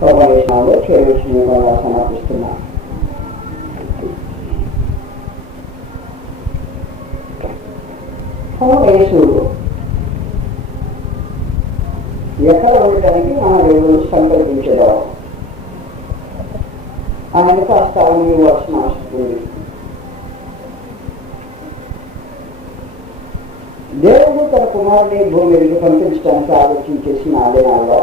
ప్రవేశంలో చేరువగా సమర్పిస్తున్నా. యేసు ఎక్కడ ఉండటానికి మన దేవుడు సంకల్పించడం ఆయనకు ఆ స్థలం ఇవ్వాల్సిన అవసరం ఉంది. దేవుడు తన కుమారుని భూమి మీదకి పంపించడానికి ఆలోచించేసిన ఆ దినాల్లో,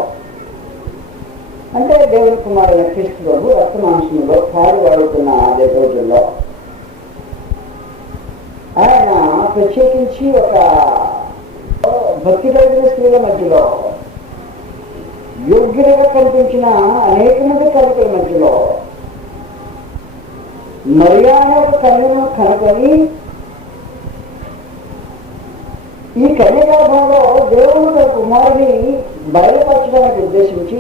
అంటే దేవుడి కుమారుని క్రీస్తు ప్రభు రక్తమాంసంలో పాలు వాడుతున్న అదే రోజుల్లో ఆయన ప్రత్యేకించి ఒక భక్తి కలిగిన స్త్రీల మధ్యలో, యోగ్యులుగా కనిపించిన అనేక మంది కవితల మధ్యలో మరియా అనే ఒక కన్యను కనుకొని, ఈ కన్య గర్భంలో దేవుడు తన కుమారుని బయలుపరచడానికి ఉద్దేశించి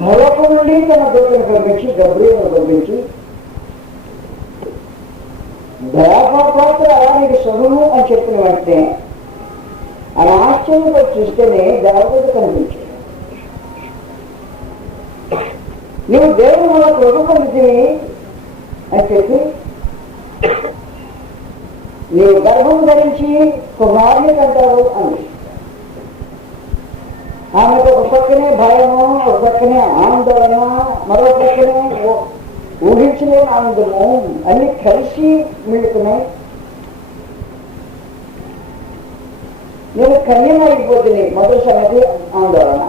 పరలోకం నుండి తన దూతను పంపించి, గబ్రియేలును పంపించి, దయాపాత్ర నీకు శుభము అని చెప్పిన వెంటనే ఆయన ఆశ్చర్యంతో చూస్తేనే దేవదూత కనిపించాడు. నువ్వు దేవుడు మన కృప పొందితివి అని చెప్పి, నీవు గర్భం ధరించి కుమారుని కంటావు అని. ఆమెకు ఒక పక్కనే భయము, ఒక పక్కనే ఆందోళన, మరో పక్కనే ఊహించలేని ఆనందము అన్ని కలిసి మిళుతున్నాయి. నేను కన్యమైపోతుంది మొదటి సంగతి ఆందోళన,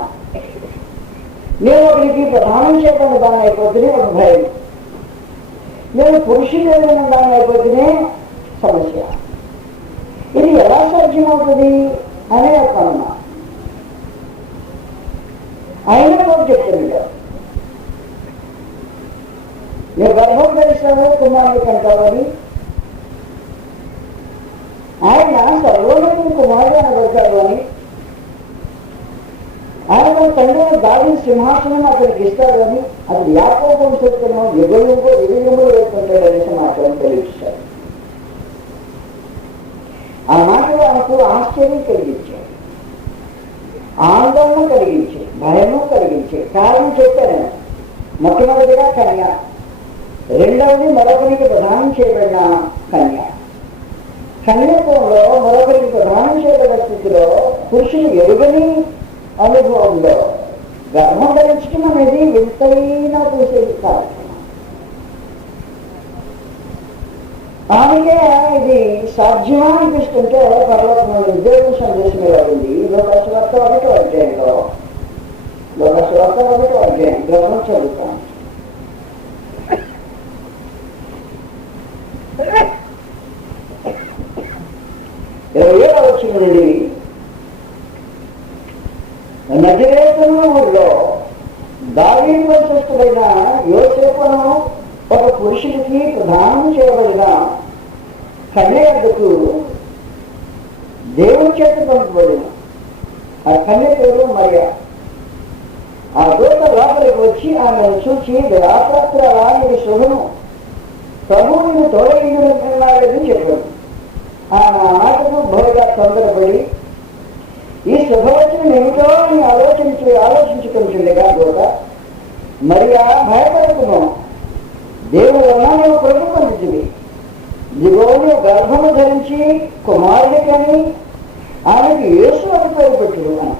నేను ఒకరికి ప్రధానం చేయకుండా దాన్ని అయిపోతుంది ఒక భయం, నేను పురుషులు ఏదైనా దాన్ని అయిపోతేనే సమస్య. ఇది ఎలా సాధ్యమవుతుంది అనే ఒక అనుమానం. అయినా కూడా చెప్తుంది, నేను గర్భం ధరిస్తాను కుమారుని కంటావని. ఆయన సర్వోన్నతుని కుమారుడు అనబడతాడు అని, ఆయన తండ్రి దావీదు సింహాసనం అతనికి ఇస్తాడు అని, అతను యాకోబు వంశస్థులను యుగములు వేసుకుంటాడు అనేసి మాత్రం తెలియజేశాడు. ఆ మాటలు ఆయనకు ఆశ్చర్యం కలిగించాయి, ఆందోళన కలిగించే, భయము కలిగించే. కారణం చెప్పాను, మొట్టమొదటిగా కన్య, రెండవది మరొకరికి ప్రదానం చేయబడిన కన్య. కన్యత్వంలో మరొకరికి ప్రదానం చేయబడిన స్థితిలో పురుషులు ఎరుగని అనుభవంలో గర్భం ధరించడం అనేది వింతైన చూసేది కాదు. ఆమెకే ఇది సాధ్యమా అనిపిస్తుంటే పర్వతంలో ఉద్యోగం సందేశం వెళ్ళింది. లోకస్వార్త 1వ అధ్యాయంలో, లోకస్వార్త 1వ అధ్యాయం గ్రంథం చదువుతాం. 27వ వచనం నుండి, నజరేతును ఊరిలో దావీదు వంశస్థుడైన యోసేపును ఒక పురుషుడికి ప్రదానం చేయబడిన కన్య వద్దకు దేవుని చేత పంపబడిన ఆ కన్య పేరు మరియా. ఆ దూత లోపలికి వచ్చి ఆమెను చూచి, దయాపాత్రుడా నీకు శుభము, ప్రభువు నీవు తోడైనాడని చెప్పాడు. ఆ మాటకు బహుగా తొందరపడి ఈ శుభవచనం ఏమిటో అని ఆలోచించుకుంటుండగా దూత, మరియా భయపడకును, దేవుడు వల్ల నువ్వు కృప పొందుతుంది, ఇదిగో నువ్వు గర్భము ధరించి కుమారుని కని ఆయనకు యేసు అని పేరు పెట్టుడు అని.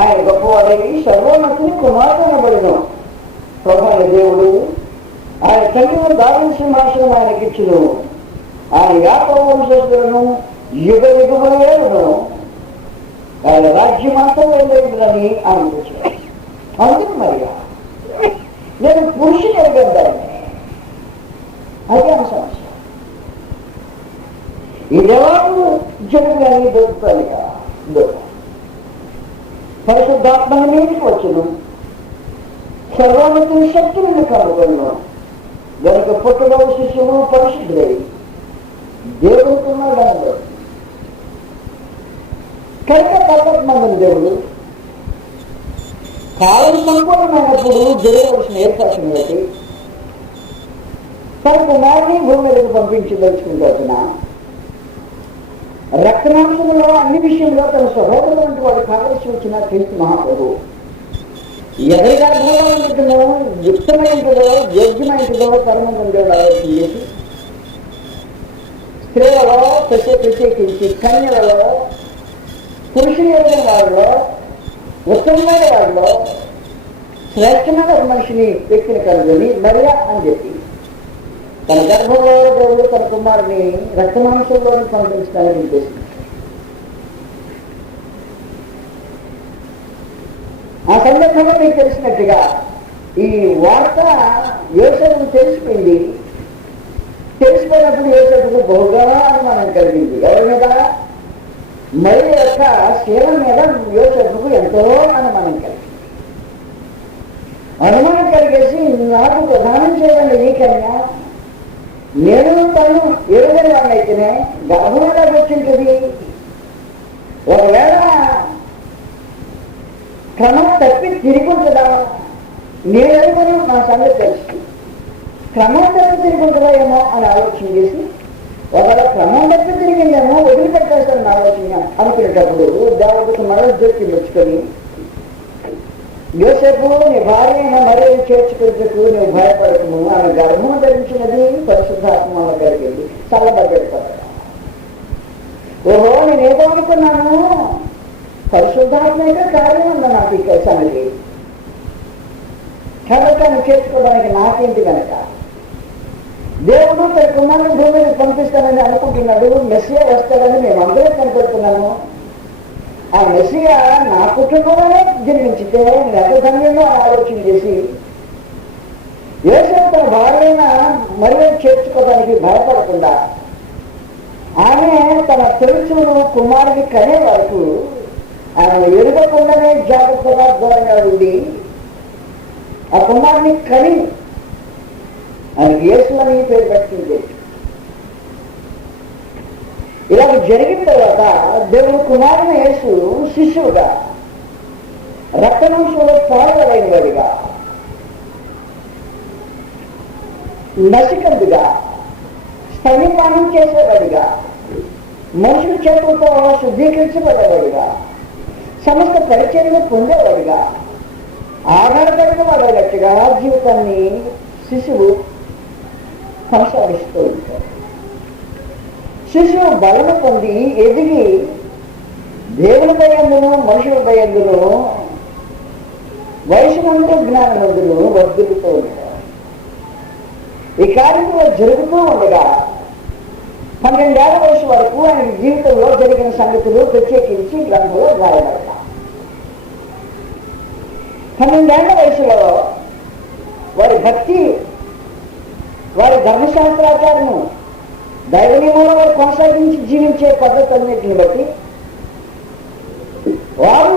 ఆయన గొప్పవాడని సర్వోన్నతుని కుమారుడు అనబడిన ప్రభువైన దేవుడు ఆయన తండ్రి దావీదు సింహాసనం ఆయనకిచ్చును, ఆయన యాకోబు వంశస్థులను యుగ యుగములను ఆయన రాజ్యమంతా వెళ్ళేదని ఆనందించాడు. అందుకు మరియా నేను పురుషుని ఎరగద్దాన్ని, అదే సమస్య. ఇదెవరు జరుగులని దొరుకుతాయిగా పరిశుద్ధాత్మ మీదకి వచ్చును, సర్వోన్నతుని శక్తులను కనుగొను, దానికి పుట్టులో శిశువు పరిశుద్ధులై దేవుడుకున్నాడు అని. కనుక కల్పమంది దేవుడు కాలం సంపూర్ణమైనప్పుడు జరగవలసిన ఏర్పాటును బట్టి తన కుమారుని భూమి మీదకు పంపించదలుచుకుంటున్నా రక్తమాంసంలో అన్ని విషయంలో తన సహోదరులు వంటి వాడు కావలసి వచ్చిన క్రీస్తు మహాప్రభు ఎవరి గర్భంలో ఉంటుందో, యుక్తమైంటుందో, యోగ్యమైంటుందో పరమంతం దేవుడు ఆలోచన చేసి స్త్రీలలో ప్రత్యేకించి కన్యలలో పురుషుని ఎరిగిన వారిలో ఉత్తమమైన వారిలో శ్రేష్టమైన ఒక మనిషిని వ్యక్తిని కనుగొని మరియా అని చెప్పి తన గర్భంలో దేవుడు తన కుమారుని రక్తమాంసంలో పంపించడానికి ఉద్దేశించాడు. ఆ సందర్భంగా మీకు తెలిసినట్టుగా ఈ వార్త యోసేపుకు తెలిసిపోయింది. తెలిసిపోయినప్పుడు యోసేపుకు బహుగా అనుమానం కలిగింది. ఎవరి మీద? మరియ యొక్క శీలం మీద యోసేపుకు ఎంతో అనుమానం కలిగింది. అనుమానం కలిగేసి నాకు ప్రధానం చేయండి ఈ కన్య, నేను తను ఎరుగని వాళ్ళైతేనే గర్భం ఎలా వచ్చింటుంది? ఒకవేళ క్రమం తప్పి తిరుగుంటుందా? నేను ఎరుగను, నా సంగతి తెలుసు. క్రమం తప్పి తిరుగుంటుందా ఏమో అని ఆలోచన చేసి ఒకవేళ క్రమం తప్పి తిరిగిందేమో వదిలిపెట్టేస్తానని ఆలోచన అనుకునేటప్పుడు దేవుడికి మరో జోక్యం వచ్చుకొని, యోసేపు నీ భార్య అయిన మరీ చేర్చుకుంటూ నువ్వు భయపడము, ఆమె గర్భం ధరించినది పరిశుద్ధాత్మ కలిగింది, చల్లబడ్డాడు. ఓహో నేనేదో అనుకున్నాను, పరిశుద్ధాత్మ అయితే కార్యం ఉందా నాకు ఈ సంగతి, కాబట్టి ఆమె చేర్చుకోవడానికి నాకేంటి కనుక దేవుడు తన కుమారుని భూమిని పంపిస్తానని అనుకుంటున్నాడు. మెస్సియా వస్తాడని మేము అందరూ కనపడుతున్నాము. ఆ మెస్సియా నా కుటుంబంలోనే జన్మించితే నేను ఎంత సమయంలో ఆలోచన చేసి యేసు తన భార్యైన మరియు చేర్చుకోవడానికి భయపడకుండా ఆమె తన తెలుసును కుమారుని కనే వరకు ఆమె ఎరుగకుండానే జాగ్రత్తగా దూరంగా ఉండి ఆ కుమారుని కని ఆయన యేసు అని పేరు పెట్టింది. ఇలాగ జరిగిన తర్వాత దేవుడు కుమారుని యేసు శిశువుగా రక్తమాంసంలో పాలైన వాడిగా నసికందుగా స్తన్యపానం చేసేవాడిగా మనుషుల చేతులతో శుద్ధీకరించబడేవాడిగా సమస్త పరిచర్యలు పొందేవాడిగా ఆధారపడిన వాడేటట్టుగా జీవితాన్ని శిశువు కొనసాగిస్తూ ఉంటాడు. శిశువు బలము పొంది ఎదిగి దేవుని భయందును మనుషుల భయందును వయసునందు జ్ఞానమందును వర్ధిల్లుతూ ఉంటాడు. ఈ కార్యక్రమం జరుగుతూ ఉండగా 12 ఏళ్ల వయసు వరకు ఆయన జీవితంలో జరిగిన సంగతులు ప్రత్యేకించి గ్రంథంలో రాయబడతాయి. 12 ఏళ్ల వయసులో వారి భక్తి, వారి ధర్మశాస్త్రాచారము, దైవ నియమంలో కొనసాగించి జీవించే పద్ధతులన్నింటిని బట్టి వారు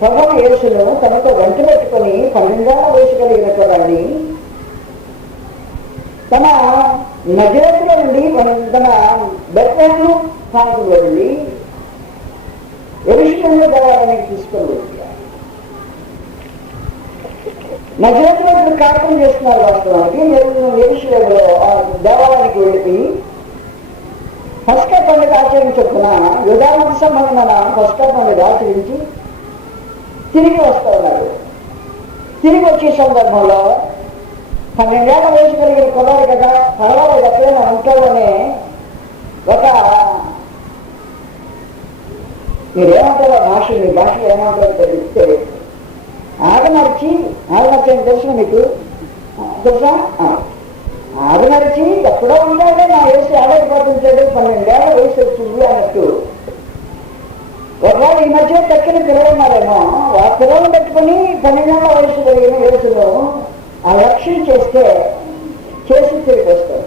ప్రభువు యేసును తనతో వెంట పెట్టుకొని 12 ఏళ్ల వయసు కలిగిన వారిని తన నజరేతులో నుండి తన బెత్లెహేము ప్రాంతంలో నుండి యెరూషలేము దేవాలయానికి తీసుకొని వచ్చారు. నజరేతులో ఇప్పుడు కార్యక్రమం చేస్తున్నారు. వాస్తవానికి యెరూషలేములో దేవాలయానికి వెళ్ళి పస్కా పండుగ ఆచరించుకున్న యూదామత సంబంధమైన పస్కా పండుగ ఆచరించి తిరిగి వస్తూ ఉన్నారు. తిరిగి వచ్చే సందర్భంలో 12 ఏళ్ల వయసు కలిగిన కుర్రాడు కదా, పర్వాలేదు ఎక్కడైనా ఉంటాడనే ఒక మీరేమంటారో భాష, మీ భాషలో ఏమంటారో తెలిస్తే ఆగమర్చి అని తెలుసు మీకు తెలుసా? ఆగమరిచి ఎక్కడో ఉంటాడే నా వయసు ఆడకపోతుంటాడు, 12 ఏళ్ల వయసు వచ్చింది అన్నట్టు. ఒకవేళ ఈ మధ్య తక్కిన పిల్లలున్నారేమో ఆ పిల్లలను పెట్టుకుని 12 ఏళ్ల వయసు కలిగిన వయసులో ఆ లక్ష్యం చేసి తిరిగి వస్తారు.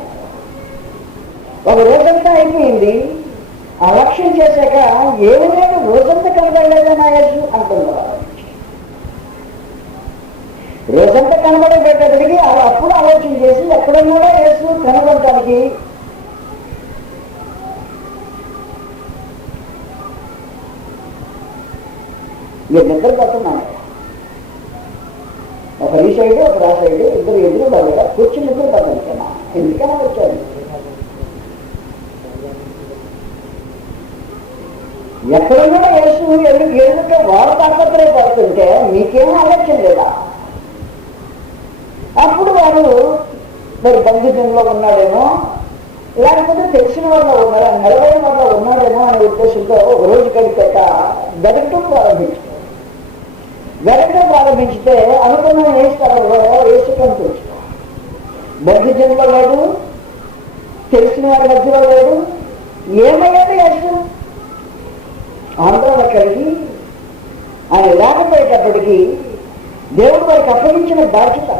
ఒక రోజంతా అయిపోయింది. ఆ లక్ష్యం చేశాక ఏమి లేదు, రోజంతా కనబడలేదా నా యేసు అంటున్నారు. రోజంతా కనబడబెట్టడానికి అప్పుడు ఆలోచన చేసి ఎక్కడున్నాడో యేసు కనబడటానికి మీరు నిద్రపోతున్నాను. ఒక ఈ సైడు ఒక ఆ సైడు ఇద్దరు ఎదురు బాగా కూర్చుని నిద్రపోతున్నా. ఎందుకన్నా వచ్చాడు ఎక్కడన్నా యేసు ఎదుట వారు తాపత్రయపడుతుంటే మీకేమీ ఆలోచన లేదా? అప్పుడు వారు మరి బంధుజంలో ఉన్నాడేమో, లేకపోతే తెలిసిన వాళ్ళు ఉన్నారు, నిలబడిన వాళ్ళు ఉన్నాడేమో అనే ఉద్దేశంతో ఒక రోజు కడిపెట్ట గడపడం ప్రారంభించితే అనుకున్న ఏ స్థలంలో యేసు కనిపించు. బంధుజంలో లేడు, తెలిసిన వారి మధ్యలో లేడు. ఏమయ్యాడు యేసు? ఆందోళన కలిగి ఆయన లేకపోయేటప్పటికీ దేవుడు వారికి అప్పగించిన బాధ్యత,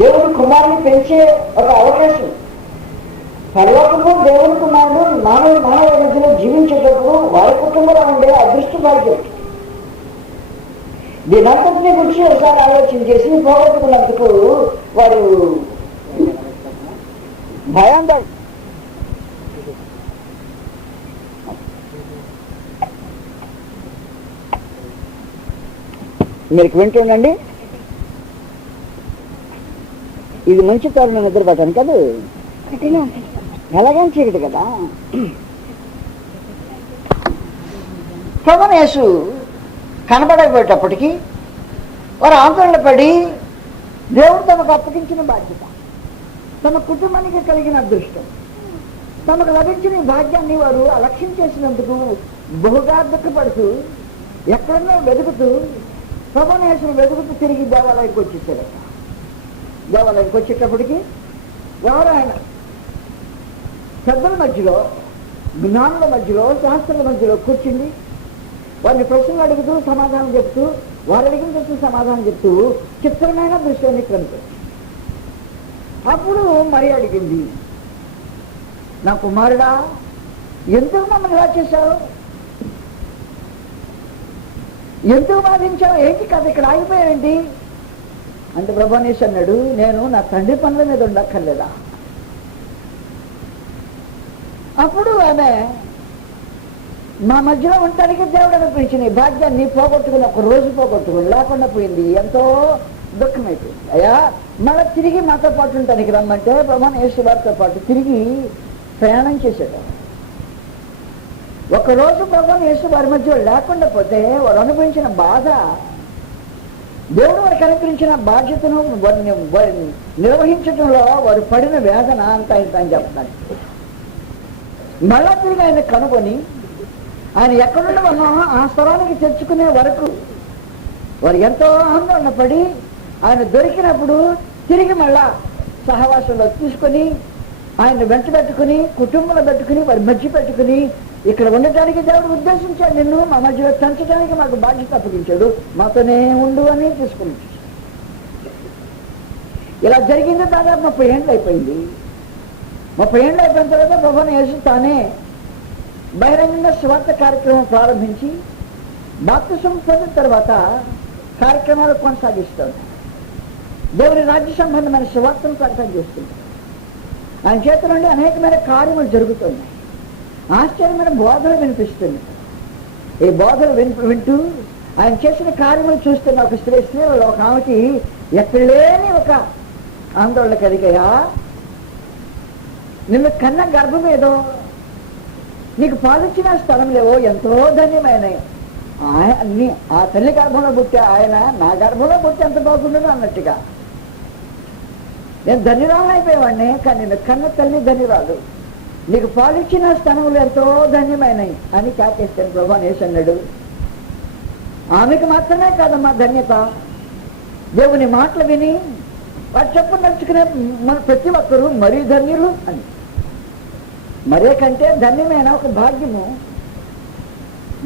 దేవుడు కుమారుని పెంచే ఒక అవకాశం. పరలోకంలో దేవుని కుమారుడు మానవ మధ్యలో జీవించేటప్పుడు వారి కుటుంబంలో ఉండే అదృష్ట బాధ్యత. దీనంతటినీ గురించి ఒకసారి ఆలోచన చేసి పోగొట్టుకున్నందుకు వారు భయాందోళన. మీరు వింటుండండి, ఇది మంచి తరుణం నిద్రపట్టాను కదా, ఎలాగని చీకటి కదా. ప్రభువు యేసు కనబడకపోయేటప్పటికీ వారు ఆందోళన పడి దేవుడు తమకు అప్పగించిన బాధ్యత, తమ కుటుంబానికి కలిగిన అదృష్టం, తమకు లభించిన భాగ్యాన్ని వారు అలక్ష్యం చేసినందుకు బహుగా దుఃఖపడుతూ ఎక్కడన్నా వెతుకుతూ ప్రభువు యేసును వెతుకుతూ తిరిగి దేవాలయానికి వచ్చేసాడు. దేవాలయానికి వచ్చేటప్పటికి ఎవరు ఆయన పెద్దల మధ్యలో, జ్ఞానుల మధ్యలో, శాస్త్రుల మధ్యలో కూర్చుండి వారిని ప్రశ్నలు అడుగుతూ సమాధానం చెప్తూ, వారు అడిగిన ప్రశ్న సమాధానం చెప్తూ చిత్రమైన దృశ్యాన్ని కనిపించింది. అప్పుడు మరి అడిగింది, నా కుమారుడా, ఎందుకు మమ్మల్ని ఇలా చేశావు? ఎందుకు బాధించావు? ఏంటి కథ ఇక్కడ ఆగిపోయావేంటి అంటే ప్రభువు యేసు అన్నాడు, నేను నా తండ్రి పనుల మీద ఉండక్కర్లేదా? అప్పుడు ఆమె మా మధ్యలో ఉండటానికి దేవుడు అనిపించింది భాగ్యాన్ని పోగొట్టుకుని, ఒక రోజు పోగొట్టుకుని లేకుండా పోయింది. ఎంతో దుఃఖమైపోయింది. అయ్యా మళ్ళీ తిరిగి మాతో పాటు ఉండటానికి రమ్మంటే ప్రభువు యేసు వారితో పాటు తిరిగి ప్రయాణం చేశాడు. ఒకరోజు ప్రభువు యేసు వారి మధ్యలో లేకుండా పోతే వారు అనుభవించిన బాధ, దేవుడు వారికి అనుగ్రహించిన బాధ్యతను వారిని నిర్వహించడంలో వారు పడిన వేదన అంతా ఇంత అని చెప్తాను. మళ్ళా తిరిగి ఆయన కనుగొని ఆయన ఎక్కడుండవన్నా ఆ స్థలానికి తెచ్చుకునే వరకు వారు ఎంతో ఆందోళన పడి ఆయన దొరికినప్పుడు తిరిగి మళ్ళా సహవాసంలో తీసుకొని ఆయన వెంట పెట్టుకుని, కుటుంబంలో పెట్టుకుని, వారి మధ్య పెట్టుకుని, ఇక్కడ ఉండటానికి దేవుడు ఉద్దేశించాడు, నిన్ను మా మధ్యలో పెంచడానికి మాకు బాధ్యత అప్పగించాడు, మాతోనే ఉండు అని తీసుకుని. ఇలా జరిగింది దాదాపు 30 ఏళ్ళు అయిపోయింది. 30 ఏళ్ళు అయిపోయిన తర్వాత ప్రభువు యేసు తానే బహిరంగంగా సువార్త కార్యక్రమం ప్రారంభించి బాప్తిసం పొందిన తర్వాత కార్యక్రమాలు కొనసాగిస్తాడు. దేవుని రాజ్య సంబంధమైన సువార్తను ప్రకటన చేస్తుంది. ఆయన చేతుల నుండి అనేకమైన కార్యములు జరుగుతున్నాయి. ఆశ్చర్యమైన బోధలు వినిపిస్తుంది. ఈ బోధలు వింటూ ఆయన చేసిన కార్యములు చూస్తున్న ఒక స్త్రీలో ఒక ఆమెకి ఎక్కడ లేని ఒక ఆందోళన కలిగాయా, నిన్ను కన్న గర్భం ఏదో, నీకు పాలిచ్చిన స్థలం లేవో ఎంతో ధన్యమైన ఆ తల్లి గర్భంలో పుట్టే ఆయన నా గర్భంలో పుట్టి ఎంత బాగుండదు అన్నట్టుగా నేను ధన్యురాలు అయిపోయేవాడిని, కానీ నిన్ను కన్న తల్లి ధన్యురాలు, నీకు పాలిచ్చిన స్థనములు ఎంతో ధన్యమైనవి అని కాకేస్తాను ప్రభువు యేసు అన్నాడు. ఆమెకు మాత్రమే కాదమ్మా ధన్యత, దేవుని మాటలు విని వాటి చెప్పు నడుచుకునే మన ప్రతి ఒక్కరూ మరీ ధన్యులు అని. మరే కంటే ధన్యమైన ఒక భాగ్యము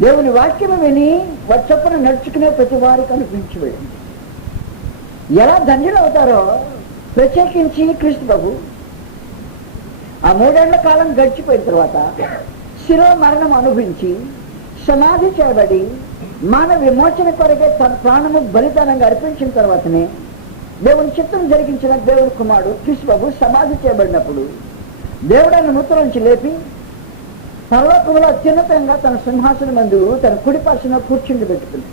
దేవుని వాక్యము విని వాటి చొప్పున నడుచుకునే ప్రతి వారికి అనిపించి వెళ్ళింది. ఎలా ధన్యులు అవుతారో ప్రత్యేకించి క్రీస్తు ప్రభు ఆ 3 ఏళ్ల కాలం గడిచిపోయిన తర్వాత శిలో మరణం అనుభవించి సమాధి చేయబడి మానవ విమోచన కొరకే తన ప్రాణము బలిదానంగా అర్పించిన తర్వాతనే దేవుని చిత్తం జరిగించిన దేవుని కుమారుడు క్రీస్తు ప్రభు సమాధి చేయబడినప్పుడు దేవుడు ఆయన మృతుల నుంచి లేపి పరలోకంలో అత్యున్నతంగా తన సింహాసనం మందు తన కుడిపార్శ్వన కూర్చుండి పెట్టుకుంది.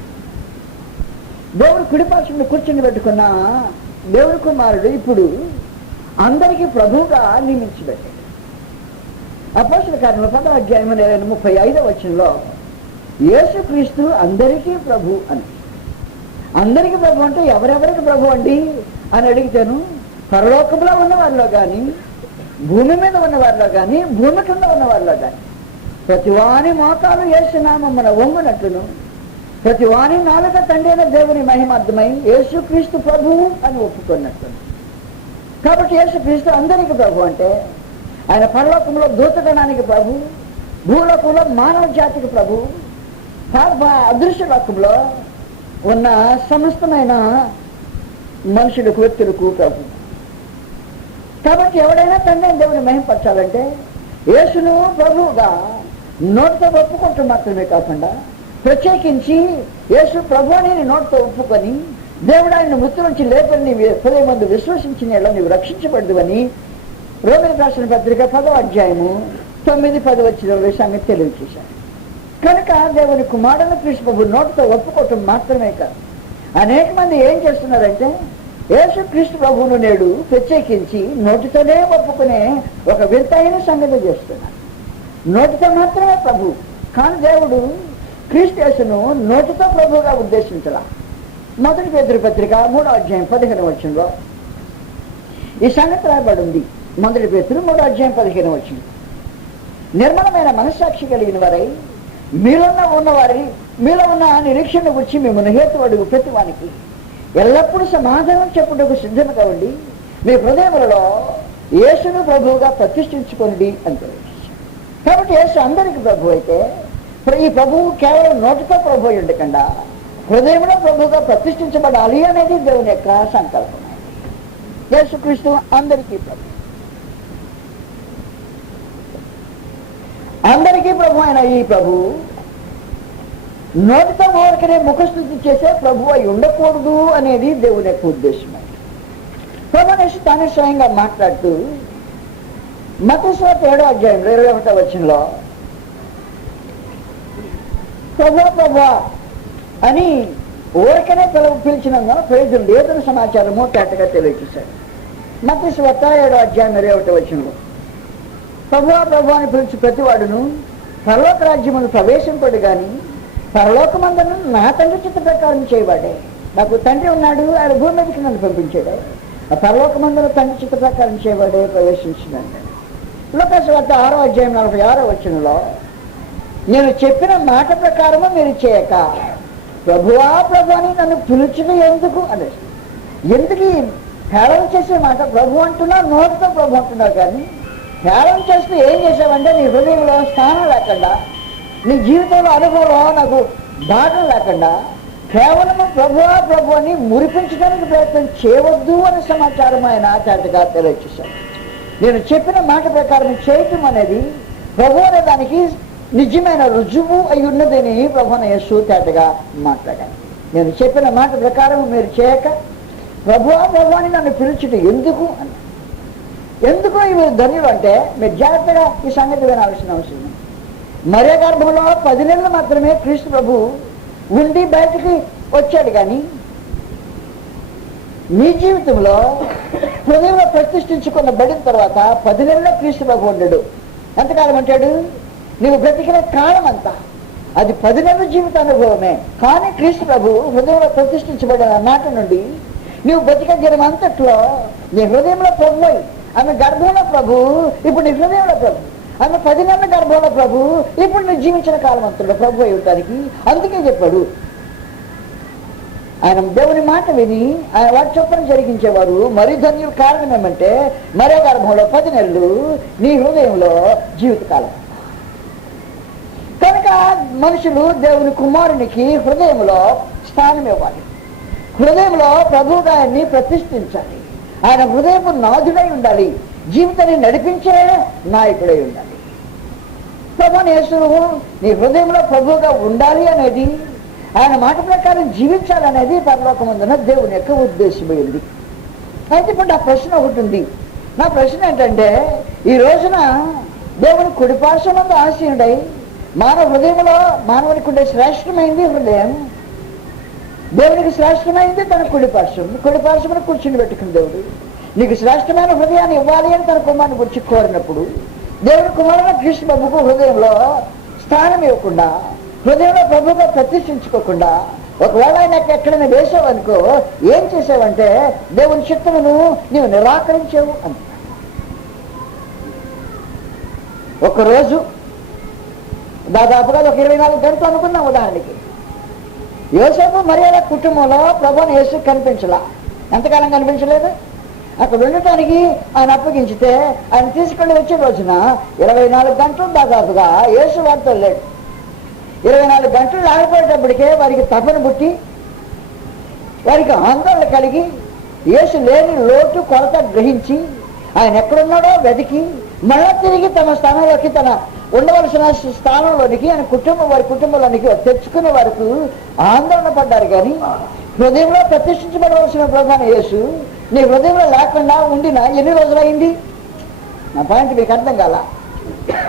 దేవుడు కుడిపార్శ్వన కూర్చుండి పెట్టుకున్న దేవుని కుమారుడు ఇప్పుడు అందరికీ ప్రభువుగా నియమించబెట్టాడు. అపోస్తల కార్యములు 10వ అధ్యాయం 35వ వచనంలో యేసుక్రీస్తు అందరికీ ప్రభు అని. అందరికీ ప్రభు అంటే ఎవరెవరికి ప్రభు అండి అని అడిగితేను, పరలోకంలో ఉన్న వారిలో కానీ, భూమి మీద ఉన్న వారిలో కానీ, భూమి కింద ఉన్న వారిలో కానీ ప్రతివాని మోకాలు యేసునామమున వంగునట్లును, ప్రతివాని నాలుక తండ్రి అయిన దేవుని మహిమార్థమై యేసుక్రీస్తు ప్రభువు అని ఒప్పుకున్నట్టు. కాబట్టి యేసుక్రీస్తు అందరికీ ప్రభు అంటే ఆయన పరలోకంలో దూతగణానికి ప్రభు, భూలోకంలో మానవ జాతికి ప్రభు, అదృశ్య లోకంలో ఉన్న సమస్తమైన మనుషులకు, వ్యక్తులకు ప్రభు. కాబట్టి ఎవడైనా తండ్రి దేవుని మహిమపరచాలంటే యేసును ప్రభువుగా నోటితో ఒప్పుకుంటూ మాత్రమే కాకుండా, ప్రత్యేకించి యేసు ప్రభు అని నోటితో ఒప్పుకొని దేవుడు ఆయన మృతి నుంచి లేపని హృదయం మందు విశ్వసించిన నీవు రక్షించబడదు అని రోమీయులకు రాసిన పత్రిక 10వ అధ్యాయము 9-10 వచ్చిన సంగతి తెలియజేశారు. కనుక దేవుని కుమారుని క్రీస్తు ప్రభు నోటితో ఒప్పుకోవటం మాత్రమే కాదు, అనేక మంది ఏం చేస్తున్నారంటే యేసు క్రీస్తు ప్రభువును నేడు ప్రత్యేకించి నోటితోనే ఒప్పుకునే ఒక వింతైన సంగతి చేస్తున్నారు. నోటితో మాత్రమే ప్రభు, కానీ దేవుడు క్రీస్తు యేసును నోటితో ప్రభువుగా ఉద్దేశించాల. 1 పేతురు పత్రిక 3వ అధ్యాయం 15వ వచనంలో ఈ సంగతి రాయబడి ఉంది. 1 పేతురు 3వ అధ్యాయం 15వ వచనం, నిర్మలమైన మనస్సాక్షి కలిగిన వారై మీలో ఉన్న నిరీక్షణ గురించి మిమ్మల్ని హేతువడుగు ప్రతివానికి ఎల్లప్పుడూ సమాధానం చెప్పుటకు సిద్ధంగా ఉండి మీ హృదయములలో యేసును ప్రభువుగా ప్రతిష్ఠించుకోండి అని తెలియజేశారు. కాబట్టి యేసు అందరికి ప్రభు అయితే ఈ ప్రభువు కేవలం నోటితో ప్రభు అయి ఉండకుండా హృదయంలో ప్రభువుగా ప్రతిష్ఠించబడాలి అనేది దేవుని యొక్క సంకల్పం. యేసుక్రీస్తు అందరికీ ప్రభు, అందరికీ ప్రభు అయిన ఈ ప్రభు నోటితో ఊరికనే ముఖస్థుతి చేసే ప్రభు అయి ఉండకూడదు అనేది దేవుని యొక్క ఉద్దేశం. ప్రభునేసి తానే స్వయంగా మాట్లాడుతూ మత్తయి సువార్త 7వ అధ్యాయంలో 21వ వచనంలో ప్రభు అని ఊరికనే పిలిచినందున ప్రయోజనం లేదని సమాచారము తేటగా తెలియజేశాడు. మత్తయి సువార్త 7వ అధ్యాయం 21వ వచనంలో ప్రభు అని పిలిచి ప్రతివాడును పరలోక రాజ్యమును ప్రవేశింపడు కానీ పరలోకమందును నా తండ్రి చిత్త ప్రకారం చేయబడే. నాకు తండ్రి ఉన్నాడు, ఆయన భూమి మీదకి నన్ను పంపించాడు, ఆ పరలోకమందును తండ్రి చిత్త ప్రకారం చేయబడే ప్రవేశించినాడు. లూకాసు వార్త 6వ అధ్యాయం 46వ వచనంలో నేను చెప్పిన మాట ప్రకారము మీరు చేయక ప్రభువా ప్రభు అని నన్ను పిలుచుడు ఎందుకు అనేసి. ఎందుకు హేళన చేసే మాట ప్రభు అంటున్నావు, నోటితో ప్రభు అంటున్నావు, కానీ హేళన చేస్తూ ఏం చేసావంటే నీ హృదయంలో స్థానం లేకుండా, నీ జీవితంలో అనుభవంలో నాకు భాగం లేకుండా కేవలము ప్రభువా ప్రభు అని మురిపించడానికి ప్రయత్నం చేయవద్దు అనే సమాచారం ఆయన చేతగా తెలియజేశాడు. నేను చెప్పిన మాట ప్రకారం చేయటం అనేది ప్రభు అనే దానికి నిజమైన రుజువు అయి ఉన్నదని ప్రభువుని యేసు తేటగా మాట్లాడాను. నేను చెప్పిన మాట ప్రకారం మీరు చేయక ప్రభువా ప్రభు అని నన్ను పిలుచుట ఎందుకు అని. ఎందుకు ఇవి ధన్యులు అంటే మీరు జాగ్రత్తగా ఈ సంగతి వినాల్సిన అవసరం. మరియ గర్భంలో 10 నెలలు మాత్రమే క్రీస్తు ప్రభు ఉండి బయటికి వచ్చాడు, కానీ నీ జీవితంలో హృదయంలో ప్రతిష్ఠించుకున్న బడిన తర్వాత 10 నెలల్లో క్రీస్తు ప్రభు ఉండడు. ఎంతకాలం అంటాడు? నీవు బ్రతికిన కాలం అంతా అది 10 నెలల జీవిత అనుభవమే. కానీ క్రీస్తు ప్రభు హృదయంలో ప్రతిష్ఠించబడిన నాటి నుండి నీవు బ్రతిక దినం అంతట్లో నీ హృదయంలో ప్రభు, ఆమె గర్భంలో ప్రభు, ఇప్పుడు నీ హృదయంలో ప్రభు, ఆమె 10 నెలల గర్భంలో ప్రభు, ఇప్పుడు నువ్వు జీవించిన కాలం అంతలో ప్రభు అయి ఉండడానికి. అందుకే చెప్పాడు, ఆయన దేవుని మాట విని ఆయన వాటి చొప్పున జరిగించేవారు మరి ధన్యులు. కారణం ఏమంటే మరో గర్భంలో 10 నెలలు నీ హృదయంలో జీవితకాలం. కనుక మనుషులు దేవుని కుమారునికి హృదయంలో స్థానం ఇవ్వాలి, హృదయంలో ప్రభువుగా ఆయన్ని ప్రతిష్ఠించాలి, ఆయన హృదయపు నాథుడై ఉండాలి, జీవితాన్ని నడిపించే నాయకుడై ఉండాలి. ప్రభువుని యేసు నీ హృదయంలో ప్రభువుగా ఉండాలి అనేది, ఆయన మాట ప్రకారం జీవించాలనేది పరలోకమందున దేవుని యొక్క ఉద్దేశమైంది. అయితే ఇప్పుడు నా ప్రశ్న ఒకటి ఉంది. నా ప్రశ్న ఏంటంటే, ఈ రోజున దేవుని కుడిపార్శ్వమందు ఆసీనుడై మానవ హృదయంలో మానవునికి ఉండే శ్రేష్టమైంది హృదయం, దేవునికి శ్రేష్టమైంది తన కుడిపార్శ్వమును కూర్చుని పెట్టుకుని దేవుడు నీకు శ్రేష్టమైన హృదయాన్ని ఇవ్వాలి అని తన కుమారుని గురించి కోరినప్పుడు దేవుని కుమారుని క్రీస్తు ప్రభువుకు హృదయంలో స్థానం ఇవ్వకుండా హృదయంలో ప్రభుగా ప్రతిష్ఠించుకోకుండా ఒకవేళ ఆయనకు ఎక్కడైనా వేసావనుకో, ఏం చేసావంటే దేవుని చిత్తమును నీవు నిరాకరించావు అని. ఒకరోజు దాదాపుగా ఒక 24 గంటలు అనుకున్నాం. ఉదాహరణకి యోసేపు మరియల కుటుంబంలో ప్రభువుని యేసు కనిపించలా. ఎంతకాలం కనిపించలేదు. అక్కడ ఉండటానికి ఆయన అప్పగించితే ఆయన తీసుకెళ్ళి వచ్చే రోజున 24 గంటలు దాదాపుగా యేసు వారితో లేడు. 24 గంటలు లేకపోయేటప్పటికే వారికి తపన పుట్టి, వారికి ఆందోళన కలిగి, యేసు లేని లోటు కొరత గ్రహించి ఆయన ఎక్కడున్నాడో వెతికి మళ్ళా తిరిగి తమ స్థానంలోకి, తన ఉండవలసిన స్థానంలోనికి, ఆయన వారి కుటుంబంలోనికి తెచ్చుకునే వరకు ఆందోళన పడ్డారు. కానీ హృదయంలో ప్రతిష్ఠించబడవలసిన ప్రధాన యేసు నీ హృదయంలో లేకుండా ఉండిన ఎన్ని రోజులైంది? నా పాయింట్ మీకు అర్థం కాల.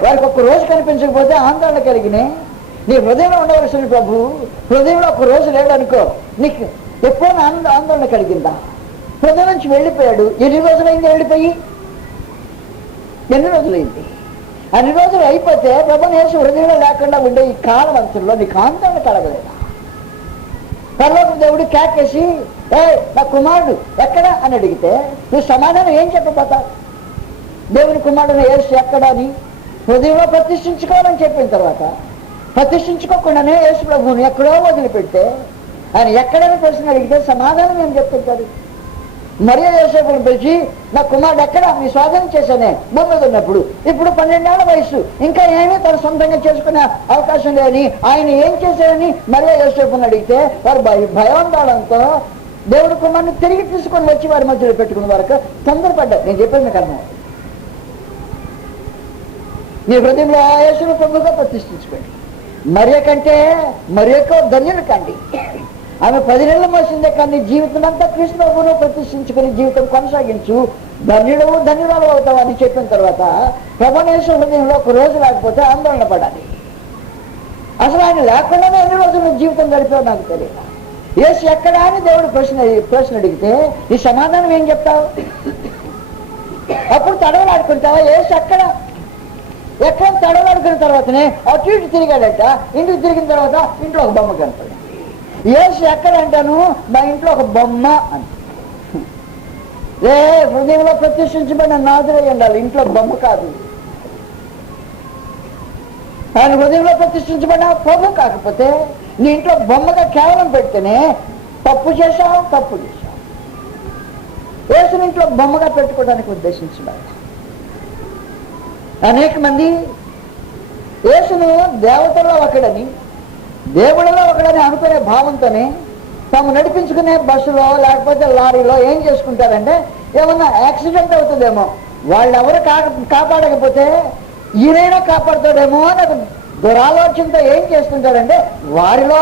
వారికి ఒక్క రోజు కనిపించకపోతే ఆందోళన కలిగినాయి. నీ హృదయంలో ఉండవలసిన ప్రభు హృదయంలో ఒక రోజు లేడనుకో, నీకు ఎప్పుడైనా ఆందోళన కలిగిందా? హృదయం నుంచి వెళ్ళిపోయాడు. ఎన్ని రోజులైంది వెళ్ళిపోయి? ఎన్ని రోజులైంది? అన్ని రోజులు అయిపోతే ప్రభువుని యేసు హృదయంలో లేకుండా ఉండే ఈ కాలం అంతలో నీకు ఆందోళన కలగలేదా? పరలోక దేవుడు కేకేసి నా కుమారుడు ఎక్కడ అని అడిగితే నువ్వు సమాధానం ఏం చెప్పబోతావు? దేవుని కుమారుడు యేసు ఎక్కడ అని హృదయంలో ప్రతిష్ఠించుకోవాలని చెప్పిన తర్వాత ప్రతిష్ఠించుకోకుండానే యేసు ప్రభువుని ఎక్కడో వదిలిపెడితే ఆయన ఎక్కడైనా ప్రశ్న అడిగితే సమాధానం ఏం చెప్తుంటారు? మరియ యోసేపుని పిలిచి నా కుమారుడు ఎక్కడ, మీ స్వాధీనం చేశానే భూమి మీద ఉన్నప్పుడు, ఇప్పుడు 12 ఏళ్ల వయసు, ఇంకా ఏమీ తన సొంతంగా చేసుకునే అవకాశం లేని ఆయన ఏం చేశారని మరియ యోసేపుని అడిగితే వారు భయాందోళనతో దేవుడి కుమారుని తిరిగి తీసుకొని వచ్చి వారి మధ్యలో పెట్టుకున్న వరకు తొందరపడ్డారు. నేను చెప్పేది మీకు అర్థం. మీ హృదయంలో ఆ యేసును ప్రభువుగా ప్రతిష్ఠించుకోండి. మరియ కంటే మరియకో ధన్యులు కండి. ఆమె 10 నెలలు మోసిందే, కానీ జీవితం అంతా కృష్ణ ప్రభువును ప్రతిష్ఠించుకుని జీవితం కొనసాగించు, ధన్యురాలు అవుతావు అని చెప్పిన తర్వాత ప్రభువుని యేసు హృదయంలో ఒక రోజు లేకపోతే ఆందోళన పడాలి. అసలు ఆయన లేకుండానే ఎన్ని రోజులు జీవితం గడిపావు నాకు తెలియదు. యేసు ఎక్కడా అని దేవుడు ప్రశ్న అడిగితే ఈ సమాధానం ఏం చెప్తావు? అప్పుడు తడవలాడుకుంటావా? యేసు ఎక్కడ తడవలాడుకున్న తర్వాతనే అటు ఇటు తిరిగాడట. ఇంటికి తిరిగిన తర్వాత ఇంట్లో ఒక బొమ్మ కనపడి, యేసు ఎక్కడ అంటాను? మా ఇంట్లో ఒక బొమ్మ అని. హృదయంలో ప్రతిష్ఠించబడిన నాదులై ఉండాలి, ఇంట్లో బొమ్మ కాదు. ఆయన హృదయంలో ప్రతిష్ఠించబడిన ప్రభు కాకపోతే నీ ఇంట్లో బొమ్మగా కేవలం పెడితేనే తప్పు చేశావు. యేసుని ఇంట్లో బొమ్మగా పెట్టుకోవడానికి ఉద్దేశించబడ్డా. అనేక మంది యేసును దేవతల్లో ఒకడని, దేవుడిలో ఒకడని అనుకునే భావంతోనే తాము నడిపించుకునే బస్సులో లేకపోతే లారీలో ఏం చేసుకుంటారంటే ఏమన్నా యాక్సిడెంట్ అవుతుందేమో, వాళ్ళెవరు కాపాడకపోతే ఈయనైనా కాపాడుతాడేమో అని దురాలోచనతో ఏం చేస్తుంటారంటే వారిలో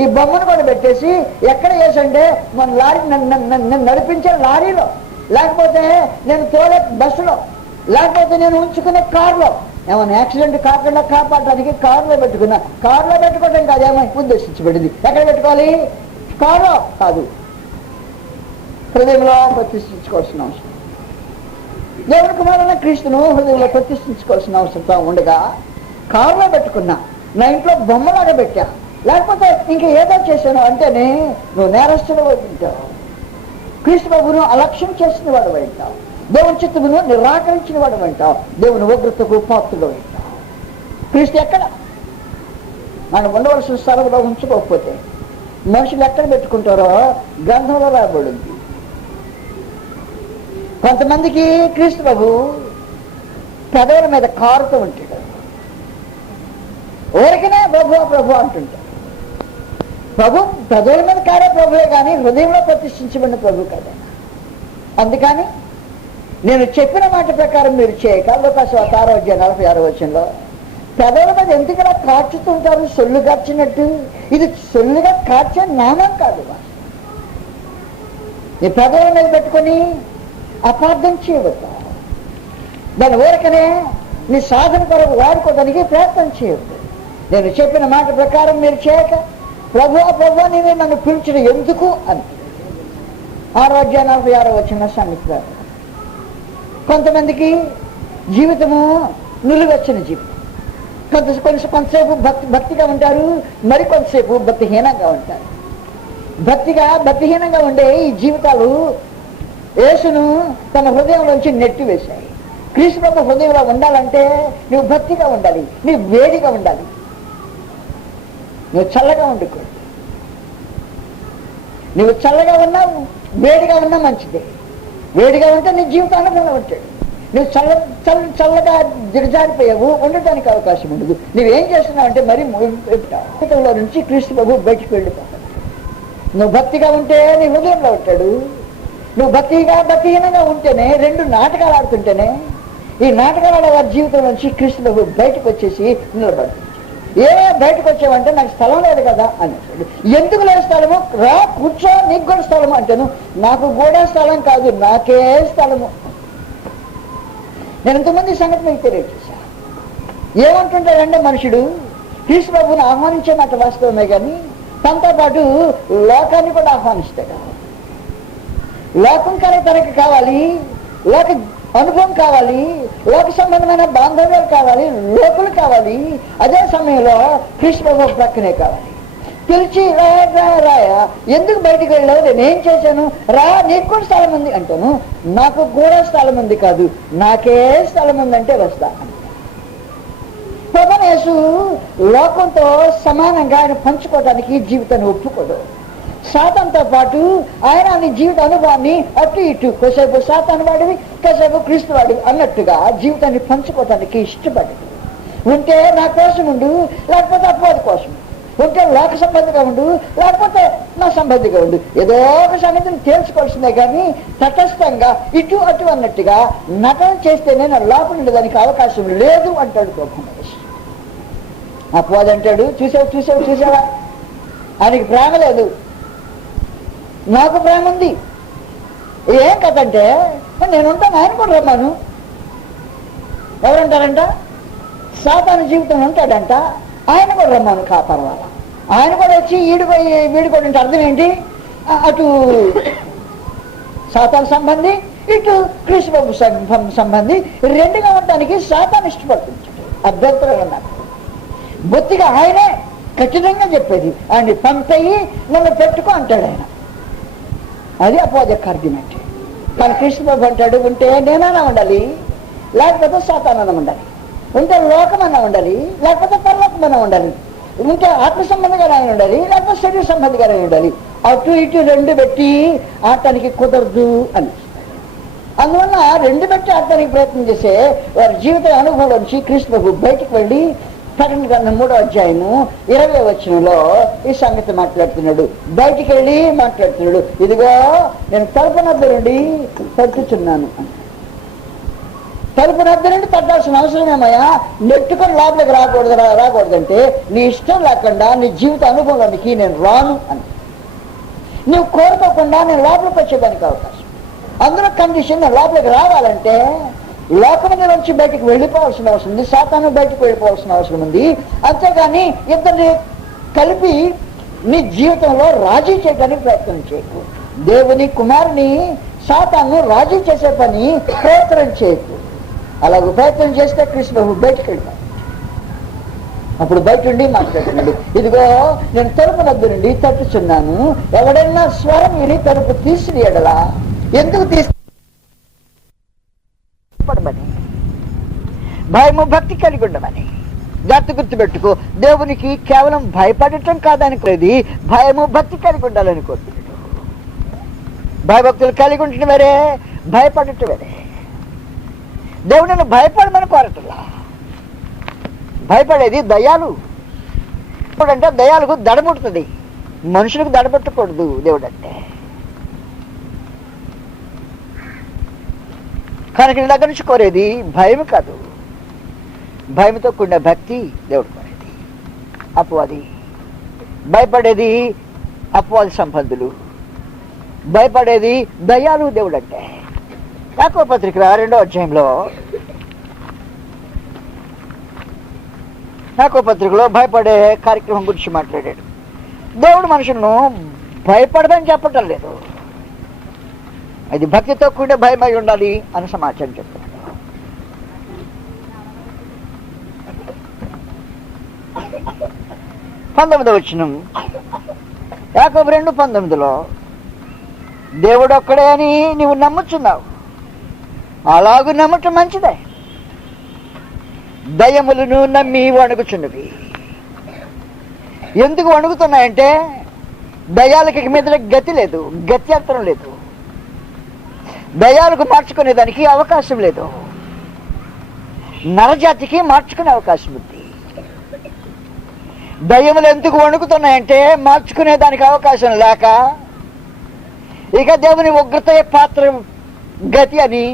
ఈ బొమ్మను కూడా పెట్టేసి ఎక్కడ వేసంటే మన లారీ నడిపించే లారీలో, లేకపోతే నేను తోలే బస్సులో, లేకపోతే నేను ఉంచుకునే కారులో ఏమైనా యాక్సిడెంట్ కాకుండా కాపాడటానికి కారులో పెట్టుకోవడం కాదు ఏమో ఉద్దేశించబడింది. ఎక్కడ పెట్టుకోవాలి? కారులో కాదు, హృదయంలో ప్రతిష్ఠించుకోవాల్సిన అవసరం. దేవుని కుమారుడైన క్రీస్తును హృదయంలో ప్రతిష్ఠించుకోవాల్సిన అవసరం ఉండగా కారులో పెట్టుకున్నా, నా ఇంట్లో బొమ్మలాగా పెట్టా, లేకపోతే ఇంకా ఏదో చేశాను అంటేనే నువ్వు నేరస్తుడు ఉంటావు. క్రీస్తు ప్రభువును అలక్ష్యం చేసిన వాడు ఉంటావు. దేవుని చిత్తమును నిరాకరించిన వాడు అంటావు. దేవుని ఉగ్రతకు పాత్రుడు అంటావు. క్రీస్తు ఎక్కడ? మనం ఉండవలసిన స్థలంలో ఉంచుకోకపోతే మనుషులు ఎక్కడ పెట్టుకుంటారో గ్రంథంలో రాబడింది. కొంతమందికి క్రీస్తు ప్రభు పెదవుల మీద కారుతూ ఉంటాడు. ఊరికనే ప్రభు అంటుంటాడు. ప్రభు పెదవుల మీద కారే ప్రభువే కానీ హృదయంలో ప్రతిష్ఠించబడిన ప్రభు కదా. అందుకని నేను చెప్పిన మాట ప్రకారం మీరు చేయక, లోకాసు 6:46 పెదవుల మీద ఎందుకలా కార్చుతుంటారు? సొల్లు కార్చినట్టు. ఇది సొల్లుగా కార్చే నామం కాదు. నీ పెదవుల మీద పెట్టుకొని అపార్థం చేయవద్దు. దాని ఊరికనే నీ సాధన కొరకు వాడుకోవడానికి ప్రయత్నం చేయవద్దు. నేను చెప్పిన మాట ప్రకారం మీరు చేయక ప్రభు నేనే నన్ను పిలిచిన ఎందుకు అని 6:46 సమిస్తారు. కొంతమందికి జీవితము నిలువెచ్చని జీవితం, కొంతసేపు భక్తిగా ఉంటారు, మరి కొంతసేపు భక్తిహీనంగా ఉంటారు. భక్తిహీనంగా ఉండే ఈ జీవితాలు యేసును తన హృదయంలోంచి నెట్టివేశాయి. క్రీస్తు ప్రభు హృదయంలో ఉండాలంటే నువ్వు భక్తిగా ఉండాలి, నువ్వు వేడిగా ఉండాలి, నువ్వు చల్లగా ఉండకూడదు. నువ్వు చల్లగా ఉన్నా వేడిగా ఉన్నా మంచిదే. వేడిగా ఉంటే నీ జీవితానుభవంగా ఉంటాడు. నువ్వు చల్లగా దిగజారిపోయావు, ఉండటానికి అవకాశం ఉండదు. నువ్వేం చేస్తున్నావు అంటే మరి జీవితంలో నుంచి క్రీస్తు ప్రభు బయటికి వెళ్ళిపోతాడు. నువ్వు భక్తిగా ఉంటే నీ హృదయంలో ఉంటాడు. నువ్వు భక్తిహీనంగా ఉంటేనే, రెండు నాటకాలు ఆడుతుంటేనే ఈ నాటకాలు ఆడే వారి జీవితం నుంచి క్రీస్తు ప్రభు బయటకు వచ్చేసి నిలబడుతుంది. బయటకు వచ్చావంటే నాకు స్థలం లేదు కదా అన్నాడు. ఎందుకు లేదు స్థలము? రా కూర్చో, నీకు కూడా స్థలము అంటాను. నాకు కూడా స్థలం కాదు, నాకే స్థలము. నేను ఇంతమంది సంగతి మీకు తెలియజేశా. ఏమంటుంటాడంటే మనుషుడు క్రీస్తు ప్రభువుని ఆహ్వానించే మాట వాస్తవమే కానీ తనతో పాటు లోకాన్ని కూడా ఆహ్వానిస్తాడు. లోకం కానీ తనకి కావాలి, లోక అనుభవం కావాలి, లోక సంబంధమైన బాంధవ్యాలు కావాలి, లోకులు కావాలి. అదే సమయంలో క్రీస్తు ప్రభు ప్రక్కనే కావాలి. పిలిచి రాయ ఎందుకు బయటికి వెళ్ళావు, నేనేం చేశాను, రా నీకు కూడా స్థలం ఉంది అంటాను. నాకు కూడా స్థలం ఉంది కాదు, నాకే స్థలం ఉందంటే వస్తా. ప్రభువు యేసు లోకంతో సమానంగా ఆయన పంచుకోవడానికి జీవితాన్ని ఒప్పుకోడు. సాతానుతో పాటు ఆయన నీ జీవిత అనుభవాన్ని అటు ఇటు కాసేపు సాతాను వాడివి, కాసేపు క్రీస్తు వాడివి అన్నట్టుగా జీవితాన్ని పంచుకోవటానికి ఇష్టపడి ఉంటే నా కోసం ఉండు, లేకపోతే అపవాది కోసం ఉంటే లోక సంబంధిగా ఉండు, లేకపోతే నా సంబంధిగా ఉండు. ఏదో ఒక సంగతిని తేల్చుకోవాల్సిందే కానీ తటస్థంగా ఇటు అటు అన్నట్టుగా నటన చేస్తేనే నా లోపల ఉండడానికి అవకాశం లేదు అంటాడు ప్రభువు. అపవాది అంటాడు, చూసావా ఆయనకి ప్రేమ లేదు, నాకు ప్రేమ ఉంది. ఏం కదంటే నేనుంటాను, ఆయన కూడా రమ్మాను. ఎవరంటారంట? సాతాను జీవితం ఉంటాడంట, ఆయన కూడా రమ్మాను కాపర్వాల. ఆయన కూడా వచ్చి వీడి కూడా అంటే అర్థం ఏంటి? అటు సాతాను సంబంధి, ఇటు క్రీస్తు ప్రభు సంబంధి, రెండుగా ఉండడానికి సాతాను ఇష్టపడుతుంది. అభ్యంతరంగా నాకు బొత్తిగా ఆయనే ఖచ్చితంగా చెప్పేది, ఆయన్ని పంపయి నన్ను పెట్టుకో అంటాడు ఆయన. అది అపవాది యొక్క ఆర్గ్యుమెంట్. కానీ కృష్ణ ప్రభు అంటాడు, ఉంటే నేనన్నా ఉండాలి, లేకపోతే సాతానన్నా ఉండాలి, ఉంటే లోకమన్నా ఉండాలి, లేకపోతే పరలోకమన్నా ఉండాలి, ఉంటే ఆత్మ సంబంధిగానే ఉండాలి, లేకపోతే శరీర సంబంధిగానే ఉండాలి. అటు ఇటు రెండు పెట్టి ఆడటానికి కుదరదు అని. అందువల్ల రెండు పెట్టి ఆడటానికి ప్రయత్నం చేసే వారి జీవిత అనుభవం నుంచి కృష్ణ ప్రభు బయటికి వెళ్ళి ప్రకటన గ్రంథం 3వ అధ్యాయము 20వ వచనంలో ఈ సంగతి మాట్లాడుతున్నాడు. బయటికి వెళ్ళి మాట్లాడుతున్నాడు, ఇదిగో నేను తలుపు నద్ద నుండి తట్టుచున్నాను. తలుపు నద్ద నుండి తట్టాల్సిన అవసరం ఏమయ్యా? నెట్టుకొని లోపలికి రాకూడదంటే నీ ఇష్టం లేకుండా నీ జీవిత అనుభవంలోనికి నేను రాను అని. నువ్వు కోరుకోకుండా నేను లోపలికి వచ్చేదానికి అవకాశం. అందులో కండిషన్ నేను లోపలికి రావాలంటే లోకం నుంచి బయటకు వెళ్ళిపోవాల్సిన అవసరం ఉంది, సాతాను బయటకు వెళ్ళిపోవాల్సిన అవసరం ఉంది. అంతేగాని ఇద్దరిని కలిపి నీ జీవితంలో రాజీ చేయడానికి ప్రయత్నం చేయకు. దేవుని కుమారుని సాతాను రాజీ చేసే పని ప్రయత్నం చేయకు. అలాగ ప్రయత్నం చేస్తే కృష్ణ ప్రభు బయటకు వెళ్తాడు. అప్పుడు బయట ఉండి మాట్లాడుతున్నాడు, ఇదిగో నేను తలుపు నద్ద నుండి తట్టుచున్నాను, ఎవడైనా స్వరం విని తలుపు తీసిన ఎడలా ఎందుకు భయము భక్తి కలిగి ఉండమని జాగ్రత్త గుర్తుపెట్టుకో. దేవునికి కేవలం భయపడటం కాదనుకోలేదు, భయము భక్తి కలిగి ఉండాలని కోరుతున్నాడు. భయభక్తులు కలిగి ఉంటడం వేరే, భయపడటం వేరే. దేవుడిని భయపడమని కోరటంలా. భయపడేది దయ్యాలు. ఇప్పుడంటే దయ్యాలకు దడబుడుతుంది, మనుషులకు దడబుట్టకూడదు దేవుడు అంటే. కనుక నీ దగ్గర నుంచి కోరేది భయం కాదు, భయంతో కూడిన భక్తి దేవుడు కోరేది. అపవాది భయపడేది, అపవాది సంబంధులు భయపడేది దయ్యాలు దేవుడు అంటే. యాకోబు పత్రిక 2వ అధ్యాయంలో యాకోబు పత్రికలో భయపడే కార్యక్రమం గురించి మాట్లాడాడు. దేవుడు మనుషులను భయపడదని చెప్పటం లేదు, అది భక్తితో కూడిన భయమై ఉండాలి అని సమాచారం చెప్తున్నాడు. 19వ వచనం, యాకోబు 2:19, దేవుడు ఒక్కడే అని నీవు నమ్ముచున్నావు, అలాగూ నమ్మటం మంచిదే. దయ్యములను నమ్మి వణుకుచున్నవి. ఎందుకు వణుకుతున్నాయంటే దయ్యాలకి మీద గతి లేదు, గత్యంతరం లేదు. దయ్యాలకు మార్చుకునేదానికి అవకాశం లేదు. నరజాతికి మార్చుకునే అవకాశం ఉంది. దయ్యములు ఎందుకు వణుకుతున్నాయంటే మార్చుకునేదానికి అవకాశం లేక, ఇక దేవుని ఉగ్రత పాత్ర గతి అని,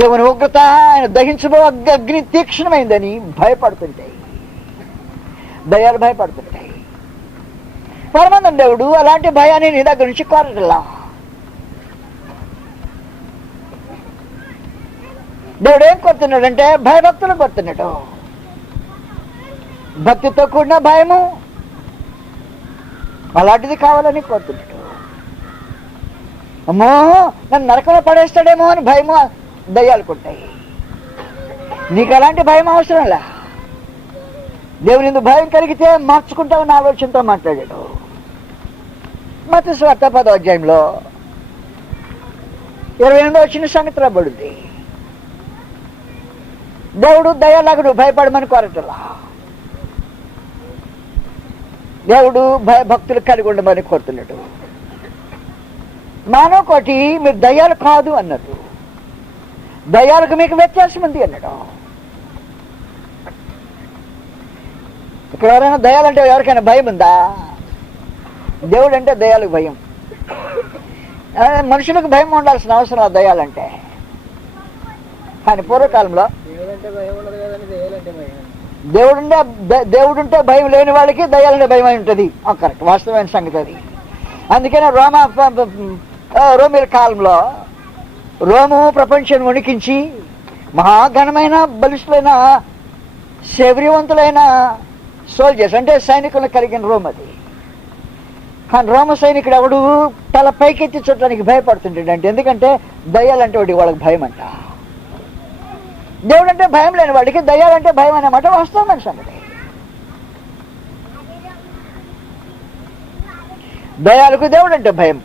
దేవుని ఉగ్రత ఆయన దహించబో అగ్ని తీక్షణమైందని భయపడుతుంటాయి. దయ్యాలు భయపడుతుంటాయి. పరమానంద దేవుడు అలాంటి భయాన్ని నీ దగ్గర నుంచి కోరటల్లా. దేవుడు ఏం కోరుతున్నాడంటే భయభక్తులు కోరుతున్నాడు. భక్తితో కూడిన భయము అలాంటిది కావాలని కోరుతున్నాడు. అమ్మో నన్ను నరకంలో పడేస్తాడేమో అని భయము దయ్యాలుకుంటాయి. నీకు అలాంటి భయం అవసరంలా. దేవుని ఎందుకు భయం కలిగితే మార్చుకుంటామని ఆలోచనతో మాట్లాడాడు. మత్తయి సువార్త 10వ అధ్యాయంలో 28వ వచనం సంగతి రాబడింది. దేవుడు దయ్యాలకు నువ్వు భయపడమని కోరటలా. దేవుడు భయభక్తులు కలిగి ఉండమని కోరుతున్నాడు. మానవ కోటి మీరు దయ్యాలు కాదు అన్నాడు. దయ్యాలకు మీకు వ్యత్యాసం ఉంది అన్నాడు. ఇక్కడ ఎవరైనా దయ్యాలంటే ఎవరికైనా భయం ఉందా? దేవుడు అంటే దయ్యాలకు భయం. మనుషులకు భయం ఉండాల్సిన అవసరం ఆ దయ్యాలంటే. కానీ పూర్వకాలంలో దేవుడుంటే భయం లేని వాళ్ళకి దయ్యాలంటే భయం అయి ఉంటుంది. కరెక్ట్, వాస్తవమైన సంగతి అది. అందుకనే రోమిల కాలంలో రోము ప్రపంచాన్ని వణికించి మహాఘనమైన బలిష్ఠులైన శౌర్యవంతులైన సోల్జర్స్ అంటే సైనికులను కలిగిన రోమ్ అది. కానీ రోమ సైనికుడు ఎవడు తల పైకెత్తి చుట్టడానికి భయపడుతుంటాడు అంటే, ఎందుకంటే దయ్యాలంటే వాడికి వాళ్ళకి భయం అంట. దేవుడు అంటే భయం లేని వాడికి దయ్యాలంటే భయం అన్నమాట వాస్తవమైన సంగతి. దయ్యాలకు దేవుడు అంటే భయం.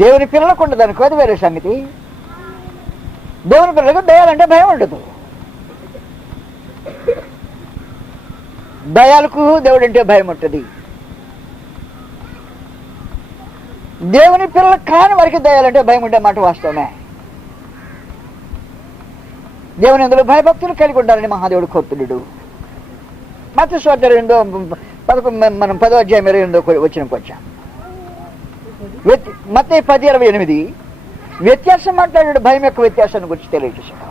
దేవుని పిల్లలకు ఉండదు అనుకో, అది వేరే సంగతి. దేవుని పిల్లలకు దయ్యాలంటే భయం ఉండదు. దయ్యాలకు దేవుడు అంటే భయం ఉంటుంది. దేవుని పిల్లలకు కాని వారికి దయ్యాలంటే భయం ఉండే మాట వాస్తవమే. దేవుని అందులో భయభక్తులు కలిగి ఉండాలని మహాదేవుడు కోరుతున్నాడు. మత్తయి సువార్త 2:11 మనం 10వ అధ్యాయం 28వ వచనంకి వచ్చాం. మత్తయి 10:28 వ్యత్యాసం మాట్లాడాడు. భయం యొక్క వ్యత్యాసాన్ని గురించి తెలియజేశాడు.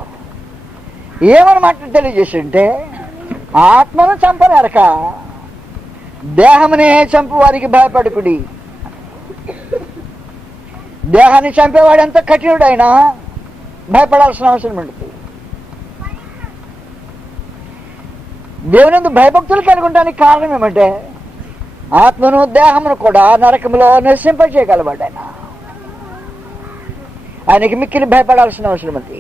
ఏమని తెలియజేసింటే, ఆత్మను చంపనరక దేహమునే చంపు వారికి భయపడుకుడి. దేహాన్ని చంపేవాడు ఎంత కఠినుడైనా భయపడాల్సిన అవసరం ఉంటుంది. దేవుని భయభక్తులు కలిగి ఉండడానికి కారణం ఏమంటే, ఆత్మను దేహమును కూడా నరకములో నశింపజేయగలవాడు ఆయన. ఆయనకి మిక్కిలి భయపడాల్సిన అవసరం ఉంది.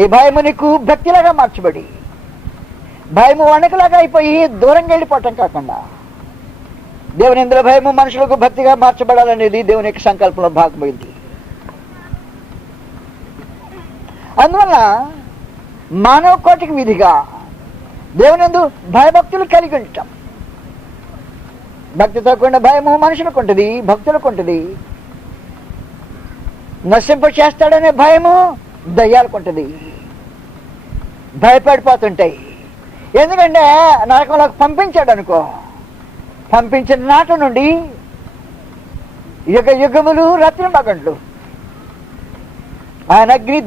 ఈ భయము నీకు భక్తిలాగా మార్చబడి, భయము వణకలాగా అయిపోయి దూరంగా వెళ్ళిపోవటం కాకుండా, దేవుని ఇందులో భయము మనుషులకు భక్తిగా మార్చబడాలనేది దేవుని యొక్క సంకల్పంలో భాగమైంది. అందువల్ల మానవ కోటికి విధిగా దేవుని యందు భయభక్తులు కలిగి ఉంటాం. భక్తితో కూడిన భయము మనుషులకు ఉంటుంది, భక్తులకు ఉంటుంది. నశింప చేస్తాడనే భయము దయ్యాలకు ఉంటుంది. భయపడిపోతుంటాయి. ఎందుకంటే నరకంలోకి పంపించాడు అనుకో, పంపించిన నాటి నుండి యుగ యుగములు రత్న మగండ్లు ఆయన అగ్ని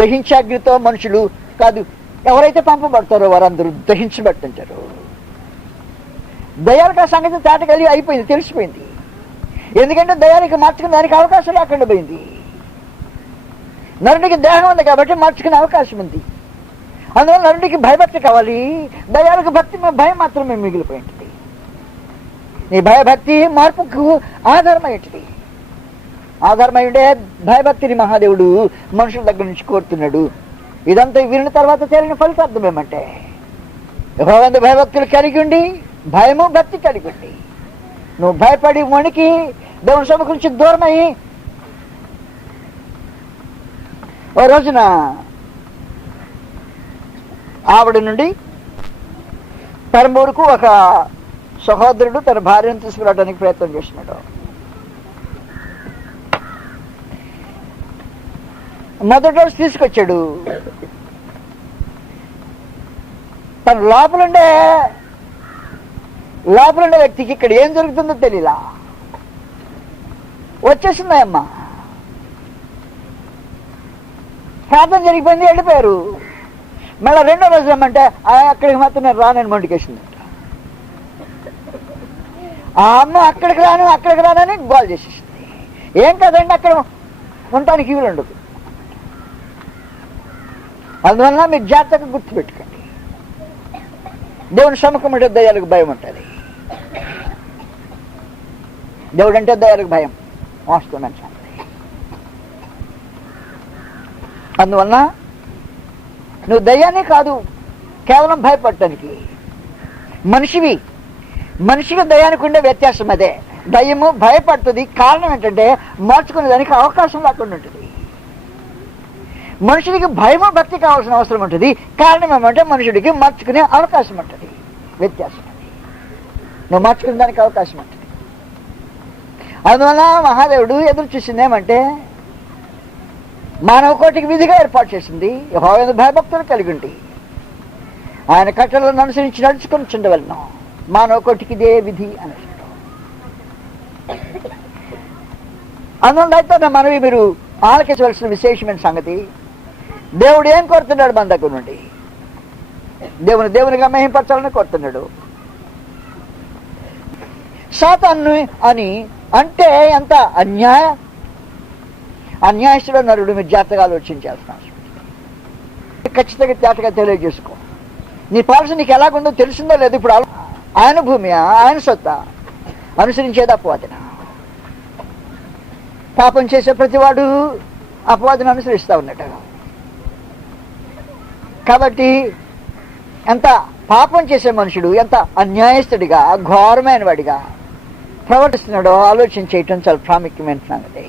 దహించే అగ్నితో మనుషులు కాదు, ఎవరైతే పంపబడతారో వారందరూ దహించబడుతుంటారు. దయాలకు ఆ సంగతి తాటకెళ్ళి అయిపోయింది, తెలిసిపోయింది. ఎందుకంటే దయానికి మార్చుకునే దానికి అవకాశం లేకుండా పోయింది. నరుడికి దేహం ఉంది కాబట్టి మార్చుకునే అవకాశం ఉంది. అందువల్ల నరుడికి భయభక్తి కావాలి, దయాలకు భయం మాత్రమే మిగిలిపోయింది. ఈ భయభక్తి మార్పుకు ఆధారమైంది. ఆధారమై ఉండే భయభక్తిని మహాదేవుడు మనుషుల దగ్గర నుంచి కోరుతున్నాడు. ఇదంతా విన్న తర్వాత తేలిన ఫలితార్థం ఏమంటే యెహోవాయందు భయభక్తులు కలిగి ఉండి, భయము భక్తి కలిగి ఉండి, నువ్వు భయపడి వణికి దేవుని సముఖం నుంచి దూరమయ్యి, ఓ రోజున ఆవిడ నుండి పరమూరుకు ఒక సహోదరుడు తన భార్యను తీసుకురావడానికి ప్రయత్నం చేస్తున్నాడు. మొదటి రోజు తీసుకొచ్చాడు. తన లోపలుండే వ్యక్తికి ఇక్కడ ఏం జరుగుతుందో తెలియలా. వచ్చేసిందమ్మ, ప్రార్థన జరిగిపోయింది, వెళ్ళిపోయారు. మళ్ళీ రెండో రోజు రమ్మంటే అక్కడికి మాత్రం నేను రానని మొండికేసిందంట. ఆ అమ్మ అక్కడికి రానని గోల్ చేసేసింది. ఏం కదండి, అక్కడ ఉండటానికి వీలు ఉండదు. అందువల్ల మీరు జాగ్రత్తగా గుర్తుపెట్టుకోండి, దేవుని సముఖం అంటే దయ్యాలకు భయం ఉంటుంది. దేవుడు అంటే దయ్యాలకు భయం వాస్తవమైన సంగతి. అందువల్ల నువ్వు దయ్యాన్ని కాదు కేవలం భయపడటానికి, మనిషికి దయ్యానికి ఉండే వ్యత్యాసం అదే. దయ్యము భయపడుతుంది, కారణం ఏంటంటే మార్చుకునే దానికి అవకాశం లేకుండా ఉంటుంది. మనుషుడికి భయము భక్తి కావాల్సిన అవసరం ఉంటుంది, కారణం ఏమంటే మనుషుడికి మార్చుకునే అవకాశం ఉంటుంది. వ్యత్యాసం అది, నువ్వు మార్చుకునే దానికి అవకాశం ఉంటుంది. అందువల్ల మహాదేవుడు ఎదురు చూసింది ఏమంటే మానవ కోటికి విధిగా ఏర్పాటు చేసింది. యెహోవాయందు భయభక్తులు కలిగి ఉండి ఆయన కట్టలను అనుసరించి నడుచుకొని చుండవలను. మానవ కోటికి ఇదే విధి అని. అందువల్ల అయితే మనవి మీరు ఆలకించవలసిన విశేషమైన సంగతి, దేవుడు ఏం కోరుతున్నాడు మన దగ్గర నుండి? దేవునిగా మహింపరచాలని కోరుతున్నాడు. సాతాను అని అంటే ఎంత అన్యాయస్తుడు నరుడు. మీరు జాగ్రత్తగా ఆలోచించాల్సిన అవసరం ఖచ్చితంగా తేటగా తెలియజేసుకో. నీ పాలసీ నీకు ఎలాగుందో తెలిసిందో లేదు. ఇప్పుడు ఆయన భూమి, ఆయన సొత్తా అనుసరించేది అపవాదిన. పాపం చేసే ప్రతివాడు అపవాదిని అనుసరిస్తూ ఉన్నట్టు. కాబట్టి ఎంత పాపం చేసే మనుషుడు ఎంత అన్యాయస్తుడిగా ఘోరమైన వాడిగా ప్రవర్తిస్తున్నాడో ఆలోచన చేయటం చాలా ప్రాముఖ్యమైన సంగతి.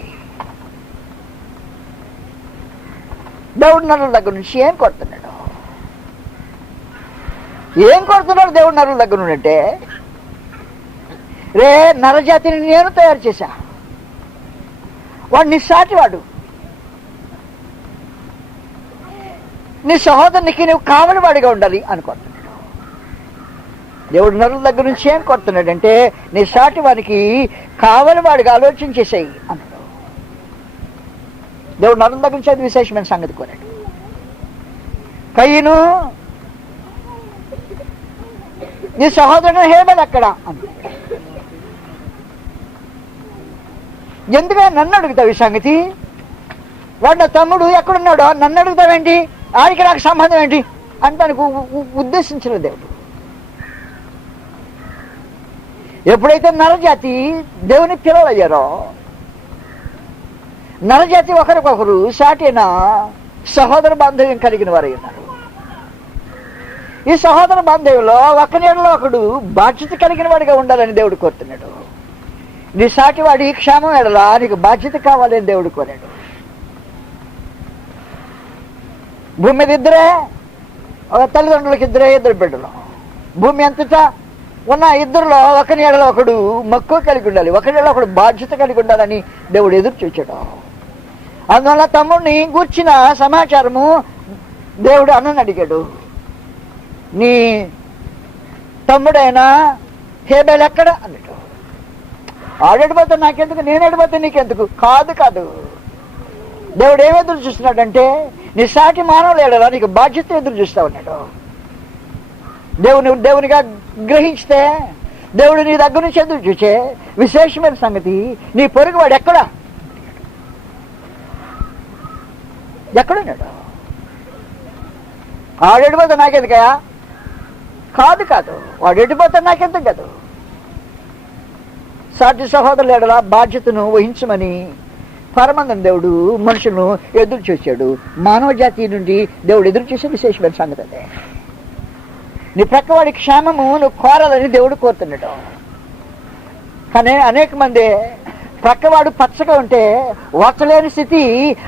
దేవుడు నరుల దగ్గర నుంచి ఏం కోరుతున్నాడు దేవుడు నరుల దగ్గర నుండి? రే నరజాతిని నేను తయారు చేశా, వాడు నిస్సాటివాడు, నీ సహోదరునికి నువ్వు కావలివాడిగా ఉండాలి అనుకుంటున్నాడు. దేవుడు నరుల దగ్గర నుంచి ఏం కోరుతున్నాడంటే నీ సాటి వానికి కావలివాడిగా ఆలోచన చేసేయి అన్నాడు. దేవుడు నరుల దగ్గర నుంచి అది విశేషమైన సంగతి కోరాడు. కయ్యను నీ సహోదరుడు హేబెల్ ఎక్కడ అన్నాడు. ఎందుకంటే నన్ను అడుగుతావు ఈ సంగతి? వాడు నా తమ్ముడు ఎక్కడున్నాడో నన్ను అడుగుతావేంటి? ఆడికి నాకు సంబంధం ఏంటి అంటానికి ఉద్దేశించిన దేవుడు. ఎప్పుడైతే నరజాతి దేవుని పిల్లలయ్యారో, నరజాతి ఒకరికొకరు సాటైన సహోదర బాంధవ్యం కలిగిన వారై ఉన్నారు. ఈ సహోదర బాంధవ్యంలో ఒకరిలో ఒకడు బాధ్యత కలిగిన వాడిగా ఉండాలని దేవుడు కోరుతున్నాడు. నీ సాటివాడి క్షేమం ఎడలా నీకు బాధ్యత కావాలని దేవుడు కోరాడు. భూమి మీద ఇద్దరే, ఒక తల్లిదండ్రులకి ఇద్దరు బిడ్డలు. భూమి అంతటా ఉన్న ఇద్దరులో ఒకరి ఎడలో ఒకడు మక్కువ కలిగి ఉండాలి, ఒకరి ఎడలో ఒకడు బాధ్యత కలిగి ఉండాలని దేవుడు ఎదురు చూచాడు. అందువల్ల తమ్ముడిని గూర్చిన సమాచారము దేవుడు అన్నని అడిగాడు. నీ తమ్ముడైనా హేబెల్ ఎక్కడ అన్నాడు. ఆడెడిపోతే నాకెందుకు, నేను ఎడిపోతే నీకెందుకు? కాదు. దేవుడు ఏం ఎదురు చూస్తున్నాడంటే నీ సాటి మానవులు ఎడలా నీకు బాధ్యత ఎదురు చూస్తా ఉన్నాడు. దేవునిగా గ్రహించితే దేవుడు నీ దగ్గర నుంచి ఎదురు చూసే విశేషమైన సంగతి, నీ పొరుగువాడు ఎక్కడున్నాడు? ఆడెడిపోతే నాకెందుకయా? కాదు, వాడు ఎడిపోతే నాకెందుకు కాదు. సాటి సహోదరుల ఎడల బాధ్యతను వహించమని పరమందం దేవుడు మనుషులను ఎదురు చూశాడు. మానవ జాతి నుండి దేవుడు ఎదురు చూసే విశేషమైన సంగతి అదే. నీ ప్రక్కవాడి క్షేమము నువ్వు కోరాలని దేవుడు కోరుతున్నాడు. కానీ అనేక మంది ప్రక్కవాడు పచ్చగా ఉంటే వచ్చలేని స్థితి,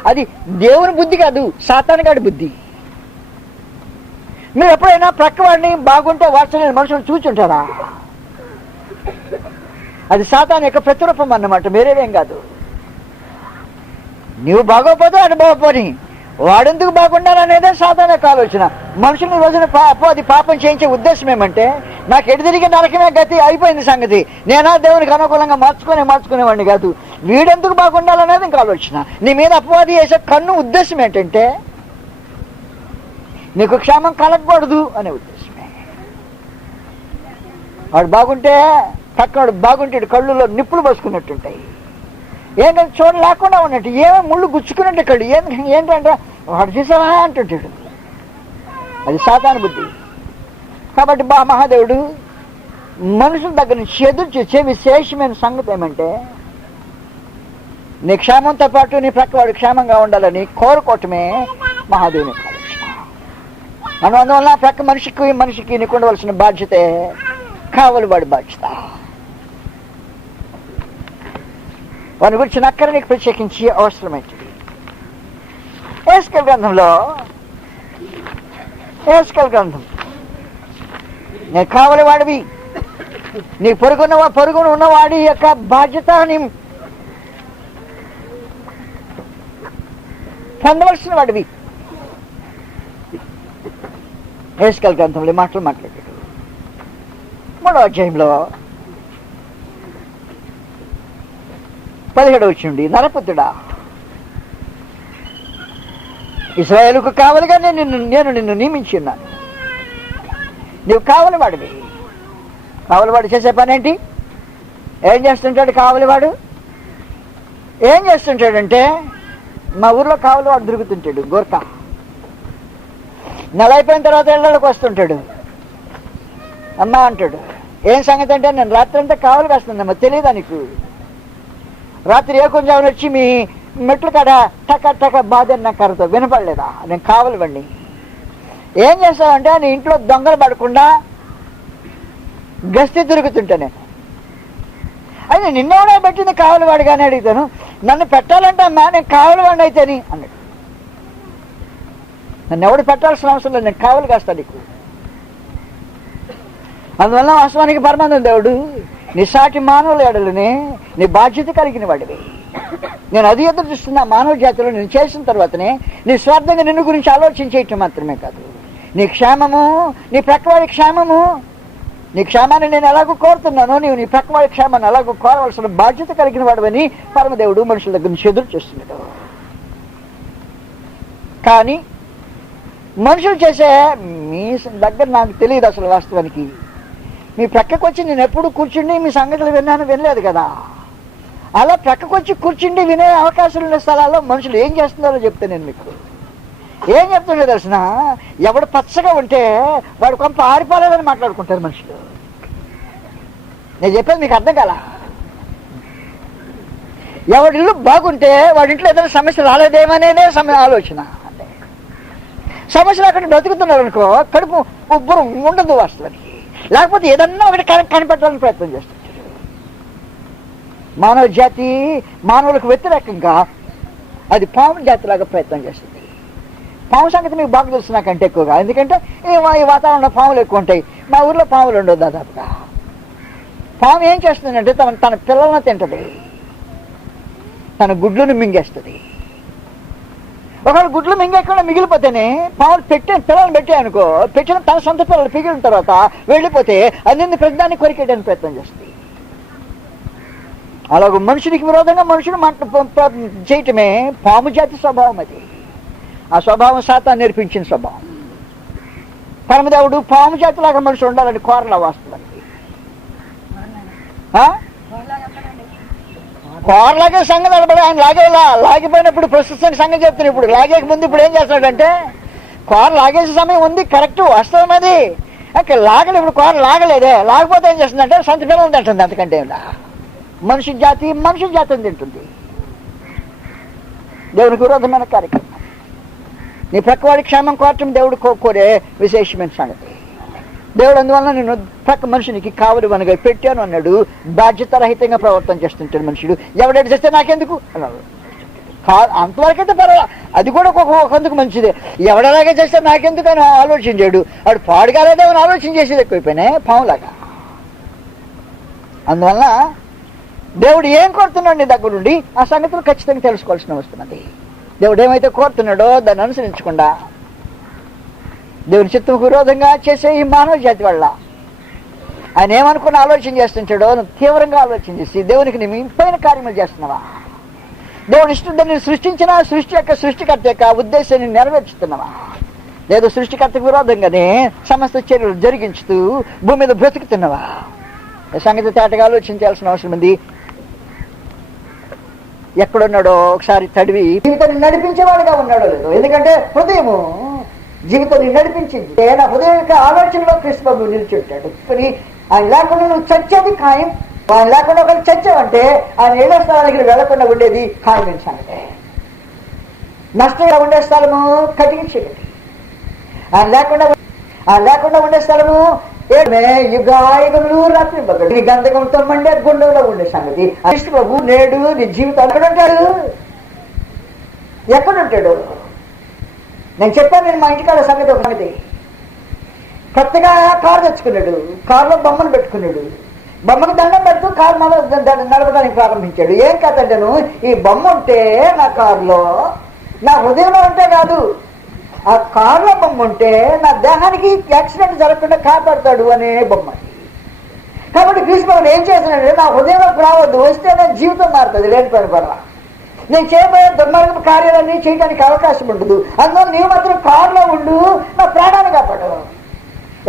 అది దేవుని బుద్ధి కాదు, సాతానుగాడి బుద్ధి. మీరు ఎప్పుడైనా ప్రక్కవాడిని బాగుంటే వచ్చలేని మనుషులు చూచుంటారా? అది సాతాను యొక్క ప్రతిరూపం అన్నమాట, వేరేవేం కాదు. నువ్వు బాగోపోతే అది బాగోపోని, వాడెందుకు బాగుండాలనేదే సాతాను యొక్క ఆలోచన. మనుషుల రోజున అది పాపం చేయించే ఉద్దేశం ఏమంటే, నాకు ఎటు తిరిగి నరకమే గతి అయిపోయింది సంగతి, నేనా దేవునికి అనుకూలంగా మార్చుకునేవాడిని కాదు, వీడెందుకు బాగుండాలనేది ఇంకా ఆలోచన. నీ మీద అపవాది చేసే కన్ను ఉద్దేశం ఏంటంటే నీకు క్షేమం కలగకూడదు అనే ఉద్దేశమే. వాడు బాగుంటే పక్కన బాగుంటే కళ్ళులో నిప్పులు పోసుకున్నట్టుంటాయి, ఏంటంటే చూడ లేకుండా ఉన్నట్టు, ఏమో ముళ్ళు గుచ్చుకున్నట్టు కళ్ళు, ఏంటంటే వాడు చూసావా అంటుంటాడు. అది సాతాను బుద్ధి. కాబట్టి మహాదేవుడు మనుషుల దగ్గర నుంచి ఎదురు చూసే విశేషమైన సంగతి ఏమంటే, నీ క్షేమంతో పాటు నీ ప్రక్కవాడు క్షేమంగా ఉండాలని కోరుకోవటమే మహాదేవుని ఆలోచన. మనం అందువల్ల ప్రక్క మనిషికి నీకు ఉండవలసిన బాధ్యతే కావలి వాడి బాధ్యత. వాని గురించి నక్కర నీకు ప్రత్యేకించి అవసరమైంది. యెహెజ్కేలు గ్రంథం, నేను కావలి వాడివి, నీ పొరుగున ఉన్నవాడి యొక్క బాధ్యత నీ పొందవలసిన వాడివి. యెహెజ్కేలు గ్రంథంలో మాట్లాడాడు. 3వ అధ్యాయంలో 17వ వచనం, నరపుత్రుడా, ఇశ్రాయేలుకు కావలిగా నేను నిన్ను నియమించి ఉన్నాను. నువ్వు కావలివాడివి. కావలివాడు చేసే పని ఏంటి? ఏం చేస్తుంటాడు కావలివాడు? ఏం చేస్తుంటాడంటే, మా ఊర్లో కావలివాడు దొరుకుతుంటాడు, గోర్ఖా. నెల అయిపోయిన తర్వాత ఇళ్ళకి వస్తుంటాడు. అమ్మా అంటాడు, ఏం సంగతి అంటే, నేను రాత్రి అంతా కావలి కాస్తుందమ్మా, తెలియదా నీకు? రాత్రి ఏ కొంచెం వచ్చి మీ మెట్లు కాడ టక బాధన్న కర్రతో వినపడలేదా? నేను కావలివాడిని. ఏం చేస్తావంటే, నీ ఇంట్లో దొంగలు పడకుండా గస్తీ తిరుగుతుంటా నేను. అయితే నిన్నెవడో పెట్టింది కావలివాడిగానే అడుగుతాను. నన్ను పెట్టాలంటే అమ్మా నేను కావలివాడిని అయితేని అన్నాడు. నన్ను ఎవడు పెట్టాల్సిన అవసరం లేదు, నేను కావలి కాస్తా నీకు. అందువల్ల వాస్తవానికి పరమానంద దేవుడు నీ సాటి మానవుల ఎడలని నీ బాధ్యత కలిగిన వాడివి. నేను అది ఎదురు చూస్తున్నా మానవ జాతిలో నేను చేసిన తర్వాతనే నీ స్వార్థంగా నిన్ను గురించి ఆలోచించేయటం మాత్రమే కాదు, నీ క్షేమము, నీ ప్రక్కవాడి క్షేమము, నీ క్షేమాన్ని నేను ఎలాగో కోరుతున్నానో నీవు నీ ప్రక్కవాడి క్షేమాన్ని ఎలాగో కోరవలసిన బాధ్యత కలిగిన వాడివని పరమదేవుడు మనుషుల దగ్గర నుంచి ఎదురు చూస్తున్నాడు. కానీ మనుషులు చేసే మీ దగ్గర నాకు తెలియదు అసలు వాస్తవానికి. మీ ప్రక్కకు వచ్చి నేను ఎప్పుడు కూర్చుండి మీ సంగతులు వినలేదు కదా. అలా ప్రక్కకు వచ్చి కూర్చుండి వినే అవకాశాలు ఉన్న స్థలాల్లో మనుషులు ఏం చేస్తున్నారో చెప్తే నేను మీకు ఏం చెప్తుండే తెలిసిన, ఎవడు పచ్చగా ఉంటే వాడు కొంత ఆరిపోలేదని మాట్లాడుకుంటారు మనుషులు. నేను చెప్పేది మీకు అర్థం కాల. ఎవడి ఇల్లు బాగుంటే వాడి ఇంట్లో ఏదైనా సమస్య రాలేదేమనేదే ఆలోచన. అంటే సమస్యలు అక్కడ బ్రతుకుతున్నారు అనుకో, కడుపు ఉబ్బరం ఉండదు వాస్తవానికి. లేకపోతే ఏదన్నా ఒకటి కనిపెట్టాలని ప్రయత్నం చేస్తుంటారు. మానవ జాతి మానవులకు వ్యతిరేకంగా అది పాము జాతిలాగా ప్రయత్నం చేస్తుంది. పాము సంగతి మీకు బాగా తెలుసు నాకంటే ఎక్కువగా, ఎందుకంటే ఈ వాతావరణంలో పాములు ఎక్కువ ఉంటాయి. మా ఊర్లో పాములు ఉండవు దాదాపుగా. పాము ఏం చేస్తుందంటే తన పిల్లలను తింటది, తన గుడ్లను మింగేస్తుంది. ఒకవేళ గుడ్లు మింగేకుండా మిగిలిపోతేనే పాములు పిల్లలు పెట్టాయనుకో, పెట్టిన తన సొంత పిల్లలు పిగిలిన తర్వాత వెళ్ళిపోతే అన్ని ప్రతిదాన్ని కొరికేయడానికి ప్రయత్నం చేస్తుంది. అలాగ మనుషునికి విరోధంగా మనుషులు చేయటమే పాము జాతి స్వభావం. అది ఆ స్వభావం సాతాను నేర్పించిన స్వభావం. పరమదేవుడు పాము జాతిలాగా మనుషులు ఉండాలని కోరలా వాస్తవానికి. కోరలాగే సంగతి నిలబడి ఆయన లాగిపోయినప్పుడు ప్రస్తుతానికి సంగతి చెప్తున్నాడు. ఇప్పుడు లాగేక ముందు ఇప్పుడు ఏం చేస్తాడంటే, కోర లాగేసే సమయం ఉంది, కరెక్ట్ వాస్తవం అది. అక్కడ లాగలేదు, ఇప్పుడు కోర లాగలేదే. లాగపోతే ఏం చేస్తుందంటే సొంత పిల్లలు తింటుంది. అంతకంటే మనిషి జాతిని తింటుంది. దేవునికి విరోధమైన కార్యక్రమం. నీ ప్రక్కవాడి క్షేమం కోరటం దేవుడు కోరే విశేషమైన సంగతి. దేవుడు అందువల్ల నేను ప్రక్క మనుషునికి కావలి వనగా పెట్టాను అన్నాడు. బాధ్యత రహితంగా ప్రవర్తన చేస్తుంటాడు మనుషుడు. ఎవడైతే చేస్తే నాకెందుకు అన్నాడు. అంతవరకైతే పర్వాలేదు, అది కూడా ఒకందుకు మంచిదే. ఎవడలాగే చేస్తే నాకెందుకు అని ఆలోచించాడు. వాడు పాడుగాలేదేమని ఆలోచన చేసేది ఎక్కువైపోయినాయి పాములాగా. అందువల్ల దేవుడు ఏం కోరుతున్నాడు నీ దగ్గర నుండి ఆ సంగతులు ఖచ్చితంగా తెలుసుకోవాల్సిన వస్తున్నది. దేవుడు ఏమైతే కోరుతున్నాడో దాన్ని అనుసరించకుండా దేవుని చిత్తంకు విరోధంగా చేసే ఈ మానవ జాతి వల్ల ఆయన ఏమనుకుని ఆలోచన చేస్తుంటాడో తీవ్రంగా ఆలోచన చేసి దేవునికి నీ ఇంపైన కార్యములు చేస్తున్నావా? దేవుడు ఇష్టం దాన్ని సృష్టించిన సృష్టికర్త యొక్క ఉద్దేశాన్ని నెరవేర్చుతున్నావా? లేదు సృష్టికర్తకు విరోధంగానే సమస్త చర్యలు జరిగించుతూ భూమి మీద బ్రతుకుతున్నావా? సంగతి తేటగా ఆలోచించాల్సిన అవసరం ఉంది. ఎక్కడున్నాడో ఒకసారి తడివి జీవితాన్ని నడిపించేవాడుగా ఉన్నాడో లేదో. ఎందుకంటే హృదయము జీవితాన్ని నడిపించింది. నా హృదయం యొక్క ఆలోచనలో కృష్ణబాబు నిలిచుంటాడు. కానీ ఆయన లేకుండా నువ్వు చచ్చేది ఖాయం. ఆయన లేకుండా ఒకరు చచ్చావంటే ఆయన ఏడో స్థలానికి వెళ్లకుండా ఉండేది ఖాయమైన సంగతే. నష్టంగా ఉండే స్థలము కటికి చీకటి. ఆయన లేకుండా ఉండే స్థలము యుగాయుగములు రాత్రి బగడు నీ గంధకంతో మండే గుండెలో ఉండే సంగతి. కృష్ణబాబు నేడు నీ జీవితం ఎక్కడుంటాడు? నేను చెప్పాను, నేను మా ఇంటికాడ సంగతి ఒక సంగతి. కొత్తగా కారు తెచ్చుకున్నాడు. కారులో బొమ్మను పెట్టుకున్నాడు. బొమ్మకు దండం పెడుతూ కారు నడపడానికి ప్రారంభించాడు. ఏం కాదంటాను, ఈ బొమ్మ ఉంటే నా కారులో నా హృదయంలో ఉంటే కాదు, ఆ కారులో బొమ్మ ఉంటే నా దేహానికి యాక్సిడెంట్ జరగకుండా కాపాడుతాడు అనే బొమ్మ. కాబట్టి కృష్ణబాబు ఏం చేస్తున్నాడు, నా హృదయంలోకి రావద్దు, వస్తే నా జీవితం మారుతుంది. లేని పని పర్వా నేను చేయబోయే దుర్మార్గం కార్యాలన్నీ చేయడానికి అవకాశం ఉండదు. అందువల్ల నీవు మాత్రం కారులో ఉండు, నా ప్రాణాన్ని కాపాడు,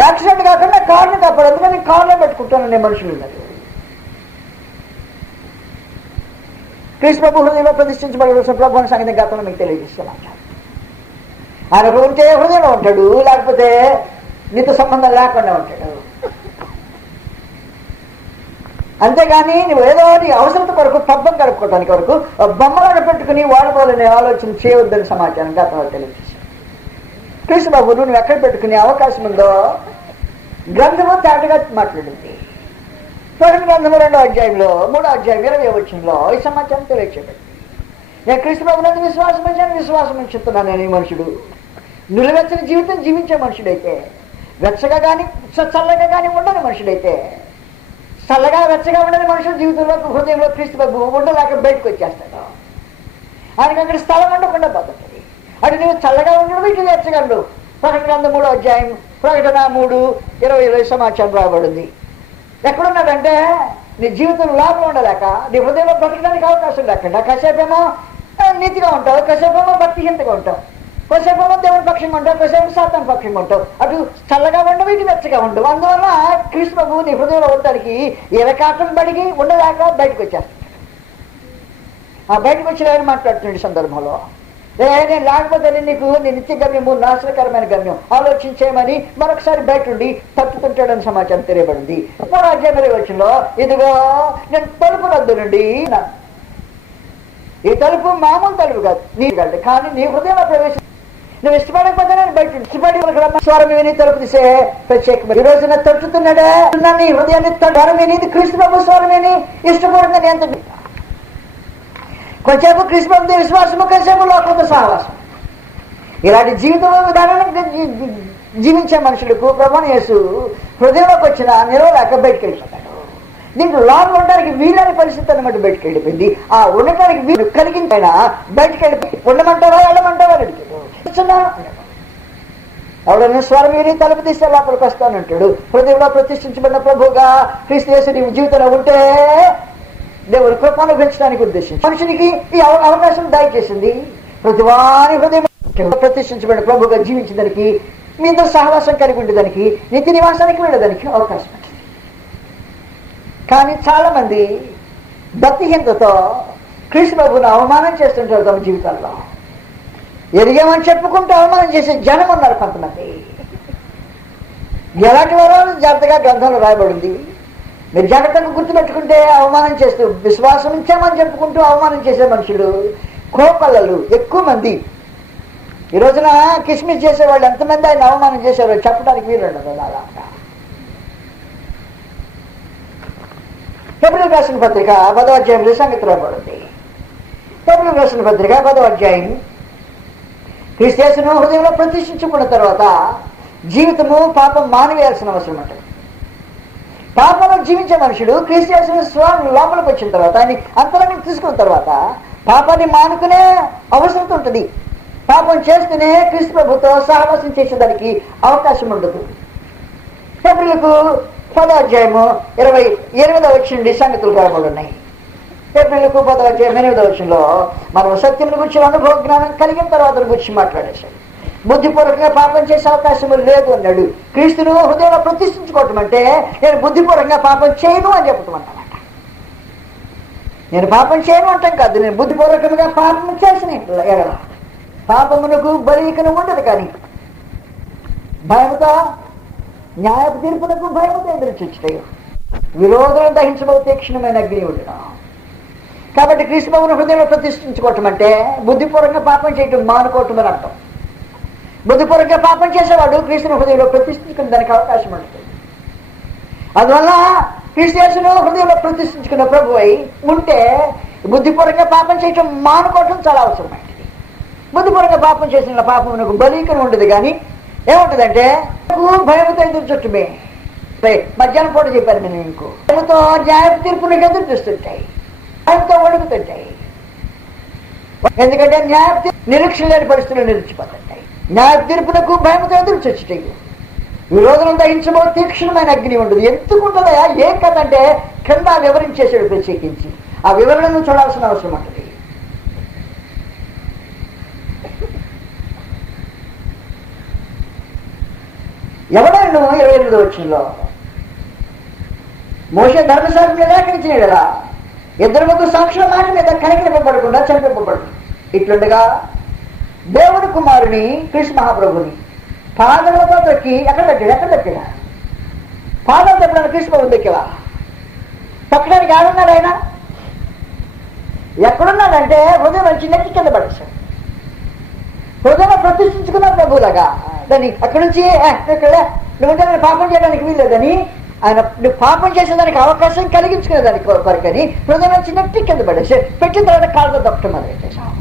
యాక్సిడెంట్ కాకుండా కారుని కాపాడు. అందుకని నేను కారులో పెట్టుకుంటాను నేను మనుషులు ఉన్నారు. కృష్ణబాబు హృదయంలో ప్రతిష్ఠించబడాల్సిన ప్రభు అనే సంగతి గతంలో మీకు తెలియజేస్తున్నాను. ఆయన ఉంటే హృదయంలో ఉంటాడు, లేకపోతే నీతో సంబంధం లేకుండా ఉంటాడు. అంతేగాని నువ్వు ఏదో అవసరత కొరకు పబ్బం గడుపుకోవడానికి వరకు బొమ్మలను పెట్టుకుని వాడుకోవాలనే ఆలోచన చేయవద్దని సమాచారం గతంలో తెలియజేశాను. కృష్ణబాబు నువ్వు ఎక్కడ పెట్టుకునే అవకాశం ఉందో గ్రంథము తేటగా మాట్లాడింది. ప్రకటన గ్రంథము 2వ అధ్యాయంలో 3వ అధ్యాయం 20వ వచనంలో ఈ సమాచారం తెలియచేయబడింది. నేను కృష్ణబాబు నన్ను విశ్వాసం ఉంచుతున్నాను. నేను ఈ మనుషుడు నిలువెచ్చని జీవితం జీవించే మనుషుడైతే, వెచ్చగా కానీ చల్లగా కానీ ఉండని మనుషుడైతే, చల్లగా వెచ్చగా ఉండని మనుషుల జీవితంలో హృదయంలో కృష్ణబాబు ఉండలేక బయటకు వచ్చేస్తాడు. ఆయనకి అక్కడ స్థలం ఉండకుండా పోతుంది. అటు నువ్వు చల్లగా ఉండడు, ఇటు వెచ్చగా ఉండవు. ప్రకటన గ్రంథం 3వ అధ్యాయం ప్రకటన 3:20 సమాచారం రాబడింది. ఎక్కడున్నాడంటే నీ జీవితం లోపల ఉండలేక నీ హృదయంలో బ్రతకడానికి అవకాశం లేకుండా కాసేపేమో నీతిగా ఉంటావు, కాసేపేమో భక్తిహీనతగా ఉంటావు, కాసేపేమో దేవుని పక్షంగా ఉంటావు, కాసేపు సాతాను పక్షంగా ఉంటావు. అటు చల్లగా ఉండవు, ఇటు వెచ్చగా ఉండవు. అందువల్ల కృష్ణబాబు నీ హృదయంలో ఉండడానికి ఎరకాటం బడిగి ఉండలేక బయటకు వచ్చేస్తాడు. ఆ బయటకు వచ్చిన ఆయన మాట్లాడుతున్నాడు సందర్భంలో, నేను లేకపోతే నీకు నీ నిత్య గమ్యము నాశనకరమైన గమ్యం ఆలోచించేయమని మరొకసారి బయట ఉండి తప్పుతుంటాడని సమాచారం తెలియబడింది. 3వ అధ్యాయం 20వ వచనంలో ఇదిగో నేను తలుపు వద్ద నుండి, ఈ తలుపు మామూలు తలుపు కాదు, నీ కాదు, కానీ నీ హృదయంలో ప్రవేశం నువ్వు ఇష్టపడకపోతే నేను బయట ఇష్టపడి స్వరం విని తలుపు తీసే ప్రత్యేకమైన ఈ రోజున తట్టుతున్నాడే నీ హృదయాన్ని స్వరం విని కృష్ణబాబు స్వరం విని ఇష్టపడుతుంది. ఎంత కొంచెంసేపు కృష్ణబాబు విశ్వాసము, కొంచెంసేపు లోకంతో సహవాసం. ఇలాంటి జీవితం విధానాన్ని జీవించే మనుషులకు ప్రభువుని యేసు హృదయంలోకి వచ్చిన నిలవలేక బయటకు వెళ్ళిపోతాడు. దీంట్లో లోపల ఉండడానికి వీలని పరిస్థితి అన్నమాట బయటకు వెళ్ళిపోయింది. ఆ ఉండటానికి వీలు కలిగించైనా బయటకు వెళ్ళిపోయి ఉండమంటావా వెళ్ళమంటావా అడిగాడు. ఎవడన్నా స్వరం విని తలుపు తీస్తే లోపలికి వస్తానంటాడు. హృదయంలో ప్రతిష్ఠించబడిన ప్రభువుగా క్రీస్తు యేసు నీ జీవితంలో ఉంటే దేవుడు కృపను పెంచడానికి ఉద్దేశించి మనుషునికి ఈ అవకాశం దయచేసింది. ప్రతివాని హృదయం ప్రతిష్ఠించబడిన ప్రభువుగా జీవించడానికి, మీతో సహవాసం కలిగి ఉండేదానికి, నిత్య నివాసానికి వెళ్ళడానికి అవకాశం ఉంది. కానీ చాలా మంది భక్తిహీనతతో కృష్ణబాబును అవమానం చేస్తుంటారు తమ జీవితాల్లో. ఎదిగామని చెప్పుకుంటూ అవమానం చేసే జనం ఉన్నారు కొంతమంది. ఎలాంటి వారో జాగ్రత్తగా గ్రంథంలో రాయబడింది. మీరు జాగ్రత్తగా గుర్తుపెట్టుకుంటే అవమానం చేస్తూ విశ్వాసం ఇచ్చామని చెప్పుకుంటూ అవమానం చేసే మనుషులు కోకొల్లలు ఎక్కువ మంది. ఈ రోజున కిస్మిస్ చేసేవాళ్ళు ఎంతమంది ఆయన అవమానం చేశారో చెప్పడానికి వీలుండదు. అలాగా హెబ్రీయులకు రాసిన పత్రిక 10వ అధ్యాయంలో సంగతి రాబడింది. హెబ్రీయులకు రాసిన పత్రిక 10వ అధ్యాయం, క్రీస్తు యేసును హృదయంలో ప్రతిష్ఠించుకున్న తర్వాత జీవితము పాపం మానివేయాల్సిన అవసరం ఉంటుంది. పాపంలో జీవించే మనుషుడు క్రీస్తు యేసును స్వామి లోపలికి వచ్చిన తర్వాత, ఆయన అంతరంగం తీసుకున్న తర్వాత పాపాన్ని మానుకునే అవసరం ఉంటుంది. పాపం చేస్తూనే క్రీస్తు ప్రభుతో సహవాసం చేసేదానికి అవకాశం ఉండదు. హెబ్రీయులకు 10వ అధ్యాయము 28వ వచనం నుండి సంగతులు రాబడి ఉన్నాయి. హెబ్రీయులకు 10వ అధ్యాయం 8వ వచనంలో మనం సత్యం గురించి అనుభవ జ్ఞానం కలిగిన తర్వాత గురించి మాట్లాడేశాడు. బుద్ధిపూర్వకంగా పాపం చేసే అవకాశం లేదు అన్నాడు. క్రీస్తును హృదయంలో ప్రతిష్ఠించుకోవటం అంటే నేను బుద్ధిపూర్వకంగా పాపం చేయను అని చెప్పటం అన్నమాట. నేను పాపం చేయను అంటాం కాదు, నేను బుద్ధిపూర్వకంగా పాపం చేసిన ఎడల పాపమునకు బలీకను ఉండదు. కానీ భయముతో న్యాయపు తీర్పునకు భయముతో ఎదురు చూచుతాయి. విరోధం దహించబో తీక్షణమైన అగ్ని ఉండడం. కాబట్టి క్రీస్తు ప్రభువును హృదయంలో ప్రతిష్ఠించుకోవటం అంటే బుద్ధిపూర్వకంగా పాపం చేయటం మానుకోవటం అని అర్థం. బుద్ధిపూర్వకంగా పాపం చేసేవాడు క్రీస్తును హృదయంలో ప్రతిష్ఠించుకునే దానికి అవకాశం ఉంటుంది. అందువల్ల క్రీస్తు యేసును హృదయంలో ప్రతిష్ఠించుకున్న ప్రభు అయి ఉంటే బుద్ధిపూర్వకంగా పాపం చేయటం మానుకోవటం చాలా అవసరమైంది. బుద్ధిపూర్వకంగా పాపం చేసిన పాపమునకు బలీకరం ఉండదు. కానీ ఏముంటుందంటే భయముతో ఎదురు చుట్టమే. మధ్యాహ్నం పూట చెప్పాను నేను మీకు, భయముతో న్యాయపు తీర్పునికి ఎదురు చూస్తుంటాయి, భయంతో వణుకుతుంటాయి. ఎందుకంటే న్యాయపు తీర్పు నిరీక్షణ లేని పరిస్థితులు నిలిచిపోతుంటాయి. న్యాయ తీర్పునకు భయముతో ఎదురు చూచుటాయి. విరోధం దహించబో తీక్షణమైన అగ్ని ఉండదు. ఎందుకుంటుందా? ఏం కదంటే కింద వివరించేసాడు ప్రత్యేకించి. ఆ వివరణను చూడాల్సిన అవసరం ఉంటుంది. ఎవడను 28వ వచనంలో మోషే ధర్మశాస్త్రం లేఖనించినాడు కదా, ఇద్దరు ముగ్గురు సాక్షుల మాట మీద కనికరింపబడకుండా చంపింపబడు. ఇట్లుండగా దేవుని కుమారుని క్రీస్తు మహాప్రభుని పాదములతో తొక్కి ఎక్కడ తొక్కినా పాదాలు తొక్కడానికి క్రీస్తు ప్రభుని దొక్కేవా? తొక్కడానికి ఆడున్నాడు ఆయన? ఎక్కడున్నాడంటే హృదయం నుంచి నెక్కి కింద పడేశాడు. హృదయం ప్రతిష్ఠించుకున్న ప్రభువులాగా దాన్ని అక్కడి నుంచి నువ్వుంటే నేను పాపం చేయడానికి వీల్లేదని ఆయన నువ్వు పాపం చేసేదానికి అవకాశం కలిగించుకునేదానికి కొరకని హృదయం నుంచి నెక్కి కింద పడేసి పెట్టిన తర్వాత కాళ్ళతో తొక్కటం మొదలెట్టేశాం.